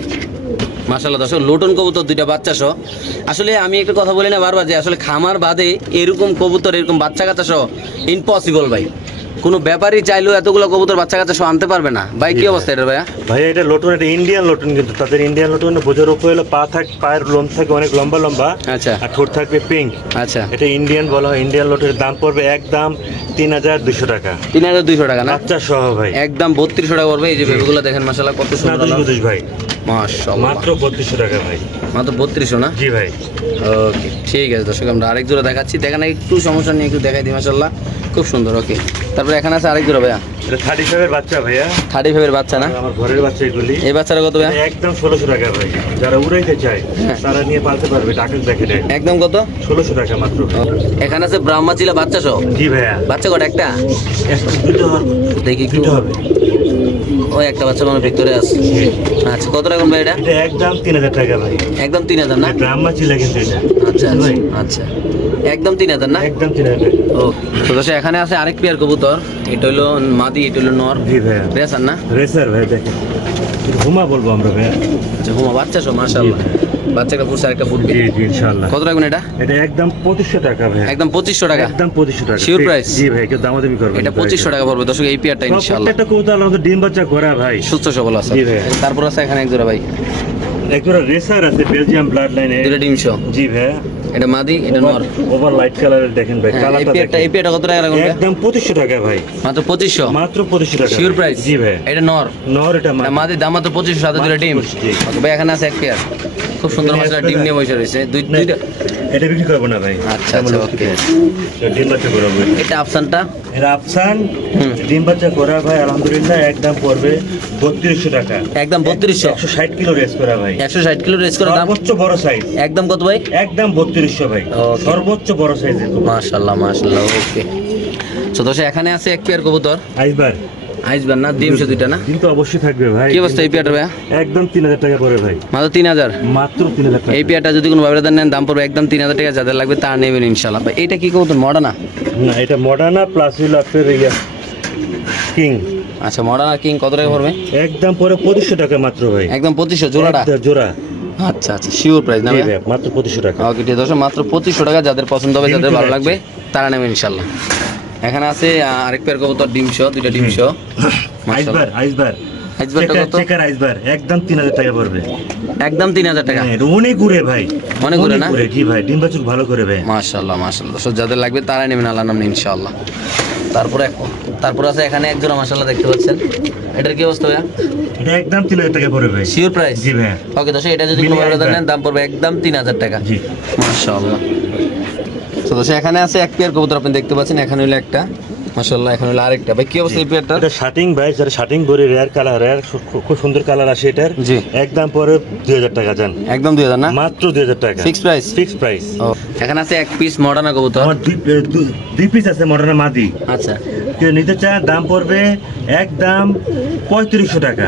মাশাআল্লাহ দর্শক, লোটন কবুতর দুইটা বাচ্চা সহ। আসলে আমি একটা কথা বলি না বারবার, যে আসলে খামার বাদে এরকম কবুতর, এরকম বাচ্চা কাচ্চা সহ ইম্পসিবল ভাই। কোনো ব্যাপারই চাইলেও এতগুলো কবুতর বাচ্চা কাচ্চা সহ আনতে পারবে না ভাই। কি অবস্থা এটা ভাইয়া? ভাইয়া এটা লোটন, এটা ইন্ডিয়ান লোটন, কিন্তু তাদের ইন্ডিয়ান লোটন বোঝার উপর হলো পায়ের লোম থাকে অনেক লম্বা লম্বা, আচ্ছা আর ঠোঁট থাকবে পিঙ্ক। আচ্ছা, এটা ইন্ডিয়ান বলা হয়। ইন্ডিয়ান লোটের দাম পড়বে একদম 3200 টাকা 3200 টাকা না? বাচ্চা সহ ভাই। একদম 3200 টাকা পড়বে। এই যে বেবিগুলো দেখেন মাশাআল্লাহ কত সুন্দর। বুঝিস ভাই। মাশাআল্লাহ, মাত্র 3200 টাকা ভাই। মাত্র 3200 না? জি ভাই। ওকে ঠিক আছে দর্শক, আমরা আরেক জোড়া দেখাচ্ছি, দেখেন একটু সমস্যা নিয়ে একটু দেখাই দিই। মাশাআল্লাহ খুব সুন্দর। ওকে তারপরে এখানে আছে আরেক জোড়া ভাইয়া, এটা 35 এর বাচ্চা ভাইয়া, 35 এর বাচ্চা না? আমার ঘরের বাচ্চা এগুলি। এই বাচ্চাটা কত ভাইয়া? এটা একদম 1600 টাকা ভাই। যারা উড়াইতে চায় হ্যাঁ। তারা নিয়ে পালতে পারবে। টাকা দেখে দেয় একদম কত? 1600 টাকা মাত্র। এখানে আছে ব্রাহ্মা চিলা বাচ্চা সহ। জি ভাইয়া। বাচ্চা কটা? একটা দুটো হবে। দেখি একটু। দুটো হবে। ওই একটা বাচ্চা মানে ভিতরে আছে। আচ্ছা কত রাখুন ভাই এটা? এটা একদম 3000 টাকা ভাই। একদম 3000 না? ব্রাহ্মা ছিল কিন্তু এটা। আচ্ছা ভাই আচ্ছা একদম 3000 না? একদম 3000 টাকা। ও তো দর্শক এখানে আছে আরেক পেয়ার কবুতর, এটা হলো মাদি, এটা হলো নর। জি ভাইয়া। রেসার না? রেসার ভাই, দেখেন হুমা বলবো আমরা ভাইয়া। আচ্ছা হুমা বাচ্চা সহ, মাশাআল্লাহ। বাচ্চাটা ফুটছে, আরেকটা ফুটবে। জি জি ইনশাআল্লাহ। কত রাখবেন এটা? এটা একদম 2500 টাকা ভাই। একদম 2500 টাকা? একদম 2500 টাকা। Sure price? জি ভাই, কেউ দামাদামি করবে না। এটা 2500 টাকা পড়বে দর্শক এই পেয়ারটা ইনশাআল্লাহ। প্রত্যেকটা কবুতর আমাদের ডিম বাচ্চা করা ভাই। সুস্থ সবল আছে। জি ভাই। তারপর আছে এখানে এক জোড়া ভাই, একজোড়া রেসার আছে বেলজিয়াম ব্লাড লাইনে। দুটো ডিম সহ। জি ভাই। এটা মাদি, এটা নর। ওভার লাইট কালারের দেখেন ভাই, হ্যাঁ, এই কালারটা পেয়ারটা দেখেন। এই পেয়ারটা কত টাকা রাখুন? একদম 2500 টাকা ভাই। মাত্র 2500? মাত্র 2500 টাকা। Sure price? জি ভাই। এটা নর? নর এটা এটা মাদি, দাম মাত্র 2500, সাথে দুটো ডিম। জি। ওকে ভাই এখানে আছে এক পেয়ার, খুব সুন্দর মাছটা ডিম নিয়ে বসে রয়েছে। দুইটা। এটা বিক্রি করবো না ভাই। আচ্ছা আচ্ছা ওকে। ডিম বাচ্চা করাবো। এটা আফসানটা? এটা আফসান হুম। ডিম বাচ্চা করা ভাই, আলহামদুলিল্লাহ একদম পড়বে 3200 টাকা। একদম 3200? 160 কিলো রেস করা ভাই। 160 কিলো রেস করে দাম? সর্বোচ্চ বড় সাইজ। একদম কত ভাই? একদম 3200 ভাই। Okay. সর্বোচ্চ বড় সাইজের মাশাআল্লাহ মাশাআল্লাহ। ওকে তো দর্শক এখানে আছে এক পেয়ার কবুতর, আইসবার। আইসবার না? ডিমশো দুইটা না? কিন্তু অবশ্যই থাকবে ভাই। কি অবস্থা এই পেয়ারটা ভাইয়া? একদম 3000 টাকা পড়ে ভাই। মাত্র 3000? মাত্র 3000 টাকা। এই পেয়ারটা যদি কোনো ব্যবধান নেন দাম পড়বে একদম 3000 টাকা, যাদের লাগবে তার নেবেন ইনশাআল্লাহ। ভাই এটা কি কবুতর? মডার্না? না এটা মডার্না প্লাস হলো আপনার ইয়া কিং। আচ্ছা মডার্না কিং কত টাকা পড়বে? একদম পরে 2500 টাকা মাত্র ভাই। একদম 2500 জোড়াটা? একদম জোড়া। আচ্ছা আচ্ছা শিওর প্রাইস না জি ভাই? ভাই, মাত্র 2500 টাকা। ওকে ঠিক আছে, মাত্র 2500 টাকা, যাদের পছন্দ হবে, যাদের ভালো লাগবে তারা নেবেন ইনশাআল্লাহ। এখানে আছে আরেক পেয়ার কবুতর ডিমশো, দুইটা ডিমশো। আইসবার আইসবার আইসবারটা কত? চেকার আইসবার একদম 3000 টাকা পড়বে। একদম 3000 টাকা? হ্যাঁ, এটা অনেক ঘুরে ভাই। অনেক ঘুরে না? জি ভাই, ডিম বাছুর ভালো করে ভাই। মাশাআল্লাহ মাশাআল্লাহ। দর্শক যাদের লাগবে তারাই নেবেন আল্লাহর নামে ইনশাআল্লাহ। তারপর আছে এখানে এক জোড়া মাশাআল্লাহ দেখতে পাচ্ছেন, এটার কি অবস্থা ভাইয়া? এটা একদম 3000 টাকা পড়বে ভাই। Sure price? জি ভাই। ওকে দর্শক এটা যদি কোনো ব্যবধান নেন দাম পড়বে একদম 3000 টাকা। জি। মাশাআল্লাহ। তো দর্শক এখানে আছে এক পেয়ার কবুতর আপনি দেখতে পাচ্ছেন, এখানে হলো একটা মাশাআল্লাহ, এখানে হলো আরেকটা। ভাই কি অবস্থা এই পেয়ারটা? এটা শার্টিং ভাই, যারা শার্টিং করে রেয়ার কালার, রেয়ার খুব সুন্দর কালার আসে এটার। জি। একদম পরে 2000 টাকা জান। একদম 2000 না? মাত্র 2000 টাকা। Fix price? Fix price. ও এখানে আছে এক পিস মডার্না কবুতর। আমার দুই পিস আছে মডার্না মাদি। আচ্ছা কেউ নিতে চায় দাম পড়বে একদম 3500 টাকা।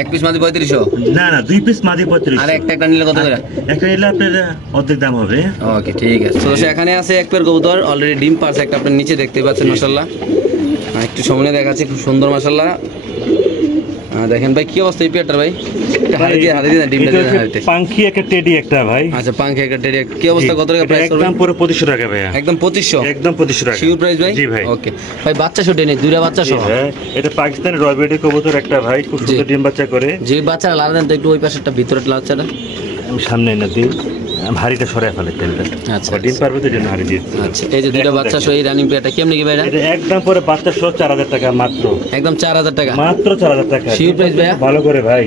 এক পিস মাদি 3500? না না, দুই পিস মাদি 3500। আর একটা নিলে কত করে? একটা নিলে আপনার অর্ধেক দাম হবে। ওকে ঠিক আছে। তো এখানে আছে এক পেয়ার কবুতর, অলরেডি ডিম পারছে একটা, আপনি নিচে দেখতে পাচ্ছেন মাশাআল্লাহ। একটু সামনে দেখাচ্ছি, খুব সুন্দর মাশাআল্লাহ। দেখেন ভাই কি অবস্থা এই পেয়ারটার ভাই? হাতে দিয়ে না ডিমটা দিয়ে হাতে। পাঙ্খি একটা টেডি একটা ভাই। আচ্ছা পাঙ্খি একটা টেডি, কি অবস্থা কত টাকা প্রাইস করবে? একদম পুরো 2500 টাকা ভাই। একদম 2500? একদম 2500 টাকা। শিওর প্রাইস ভাই? জি ভাই। ওকে ভাই বাচ্চা শুটে নেই, দুইটা বাচ্চা সহ? হ্যাঁ, এটা পাকিস্তানের রয়বেডি কবুতর একটা ভাই, খুব সুন্দর ডিম বাচ্চা করে। যে বাচ্চাটা লাল দেন তো একটু, ওই পাশেরটা ভিতরে বাচ্চাটা আমি সামনে এনে দিই, হাড়িটা সরাই ফেলে তেলটা। আচ্ছা ডিম পারবে তো জন্য হাড়ি দিয়ে। আচ্ছা এই যে দুইটা বাচ্চা সহ এই রানিং পেয়ারটা কেমনি কি ভাইরা? এটা একদম পরে বাচ্চা সহ 4000 টাকা মাত্র। একদম 4000 টাকা? মাত্র 4000 টাকা। শিওর প্রাইস ভাইয়া? ভালো করে ভাই।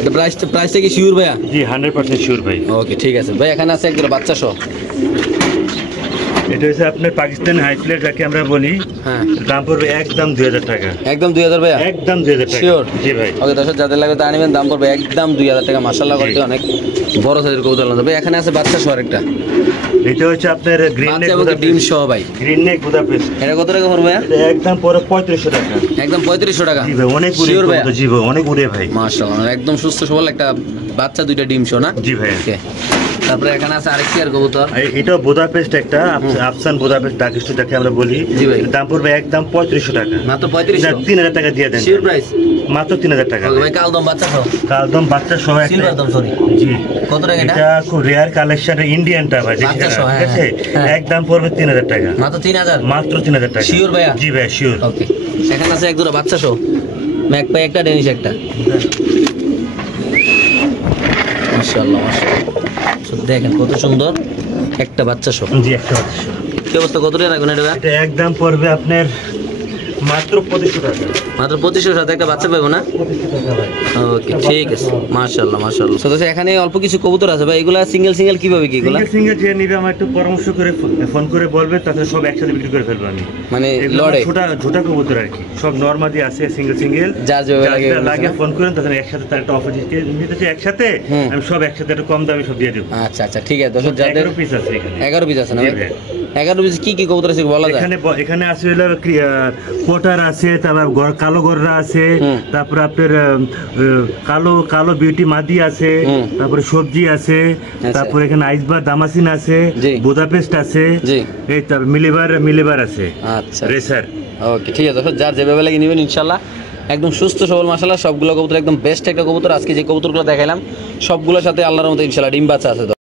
এটা প্রাইসটা কি শিওর ভাইয়া? জি 100% শিওর ভাই। ওকে ঠিক আছে ভাই। এখানে আছে একটা বাচ্চা সহ, এটা হচ্ছে আপনার পাকিস্তানি হাই প্লেট যাকে আমরা বলি। হ্যাঁ দাম পড়বে একদম 2000 টাকা। একদম 2000 ভাইয়া? একদম 2000 টাকা। শিওর? জি ভাই। ওকে দর্শক যাদের লাগবে তা নেবেন, দাম পড়বে একদম 2000 টাকা। মাশাআল্লাহ কোয়ালিটি অনেক বড় সাইজের কবুতর ভাই। এখানে আছে বাচ্চা সহ একটা, এটা হচ্ছে আপনার গ্রিন নেক বাচ্চা এবং ডিম সহ ভাই। গ্রিন নেক বুদাপেস্ট। এটা কত টাকা পড়বে ভাইয়া? এটা একদম পরে 3500 টাকা। একদম 3500 টাকা? জি ভাই, অনেক উড়ে শিওর ভাইয়া? জি ভাই, অনেক উড়ে ভাই। মাশাআল্লাহ একদম সুস্থ সবল একটা বাচ্চা, দুইটা ডিম সহ না? জি ভাই। ওকে তারপরে এখানে আছে আরেকটি আর কবুতর, এটা বুদাপেস্ট একটা আফসান বুদাপেস্ট ডাকিস্ট যাকে আমরা বলি। জি ভাই। দাম পড়বে একদম 3500 টাকা। মাত্র 3500? 3000 টাকা দিয়ে দেন। Sure price? মাত্র 3000 টাকা। ওকে ভাই কালদম বাচ্চা সহ? কালদম বাচ্চা সহ একটা। সিলভার দম সরি। জি। কত টাকা এটা? এটা খুব রেয়ার কালেকশন, ইন্ডিয়ানটা ভাই। বাচ্চা সহ, ঠিক আছে, হ্যাঁ। একদম পড়বে 3000 টাকা। মাত্র 3000? মাত্র 3000 টাকা। শিওর ভাইয়া? জি ভাই শিওর। ওকে এখানে আছে এক দুটো বাচ্চা সহ, ম্যাকপাই একটা, ডেনিশ একটা। মাশাআল্লাহ মাশাআল্লাহ দেখেন কত সুন্দর একটা বাচ্চা সহ। জি একটা বাচ্চা। কি অবস্থা কত টাকা রাখবেন এটা? এটা একদম পড়বে আপনার মাত্র 2500 টাকা। মাত্র 2500 সাথে একটা বাচ্চা পাবো না? 2500 টাকা ভাই। ওকে, ঠিক আছে, মাশাআল্লাহ মাশাআল্লাহ। তো দর্শক এখানে অল্প কিছু কবুতর আছে ভাই, এগুলা সিঙ্গেল সিঙ্গেল কিভাবে কি এগুলা? সিঙ্গেল সিঙ্গেল যে নিবে আমার একটু পরামর্শ করে ফোন করে বলবে, তাতে সব একসাথে বিক্রি করে ফেলবো আমি। মানে এগুলো লড়ে ছোটা কবুতর আর কি, সব নরমাদি আছে সিঙ্গেল সিঙ্গেল, যার যেভাবে লাগে লাগে ফোন করেন, তখন একসাথে তার একটা অফার নিতে চাই একসাথে, আমি সব একসাথে একটু কম দামে সব দিয়ে দেবো। আচ্ছা আচ্ছা, ঠিক আছে দর্শক, যাদের 11 পিস আছে এখানে। 11 পিস আছে না জি ভাই? ভাই। 11 পিস কি কি কবুতর আছে বলা যায়? এখানে আছে হলো কোটার আছে, তারপর কালো গররা আছে, তারপর আপনার কালো বিউটি মাদি আছে, তারপরে সবজি আছে, তারপর এখানে আইসবার দামাসিন আছে, জি। বুদাপেস্ট আছে, জি। এই তার মিলিবার আছে, আচ্ছা রেসার। ওকে, ঠিক আছে দর্শক, যার যেভাবে লাগে নেবেন ইনশাল্লাহ। একদম সুস্থ সবল মাশাআল্লাহ, সবগুলো কবুতর একদম বেস্ট একটা কবুতর। আজকে যে কবুতরগুলো দেখাইলাম সবগুলোর সাথে আল্লাহর মতো ইনশাল্লাহ ডিম বাচ্চা আছে।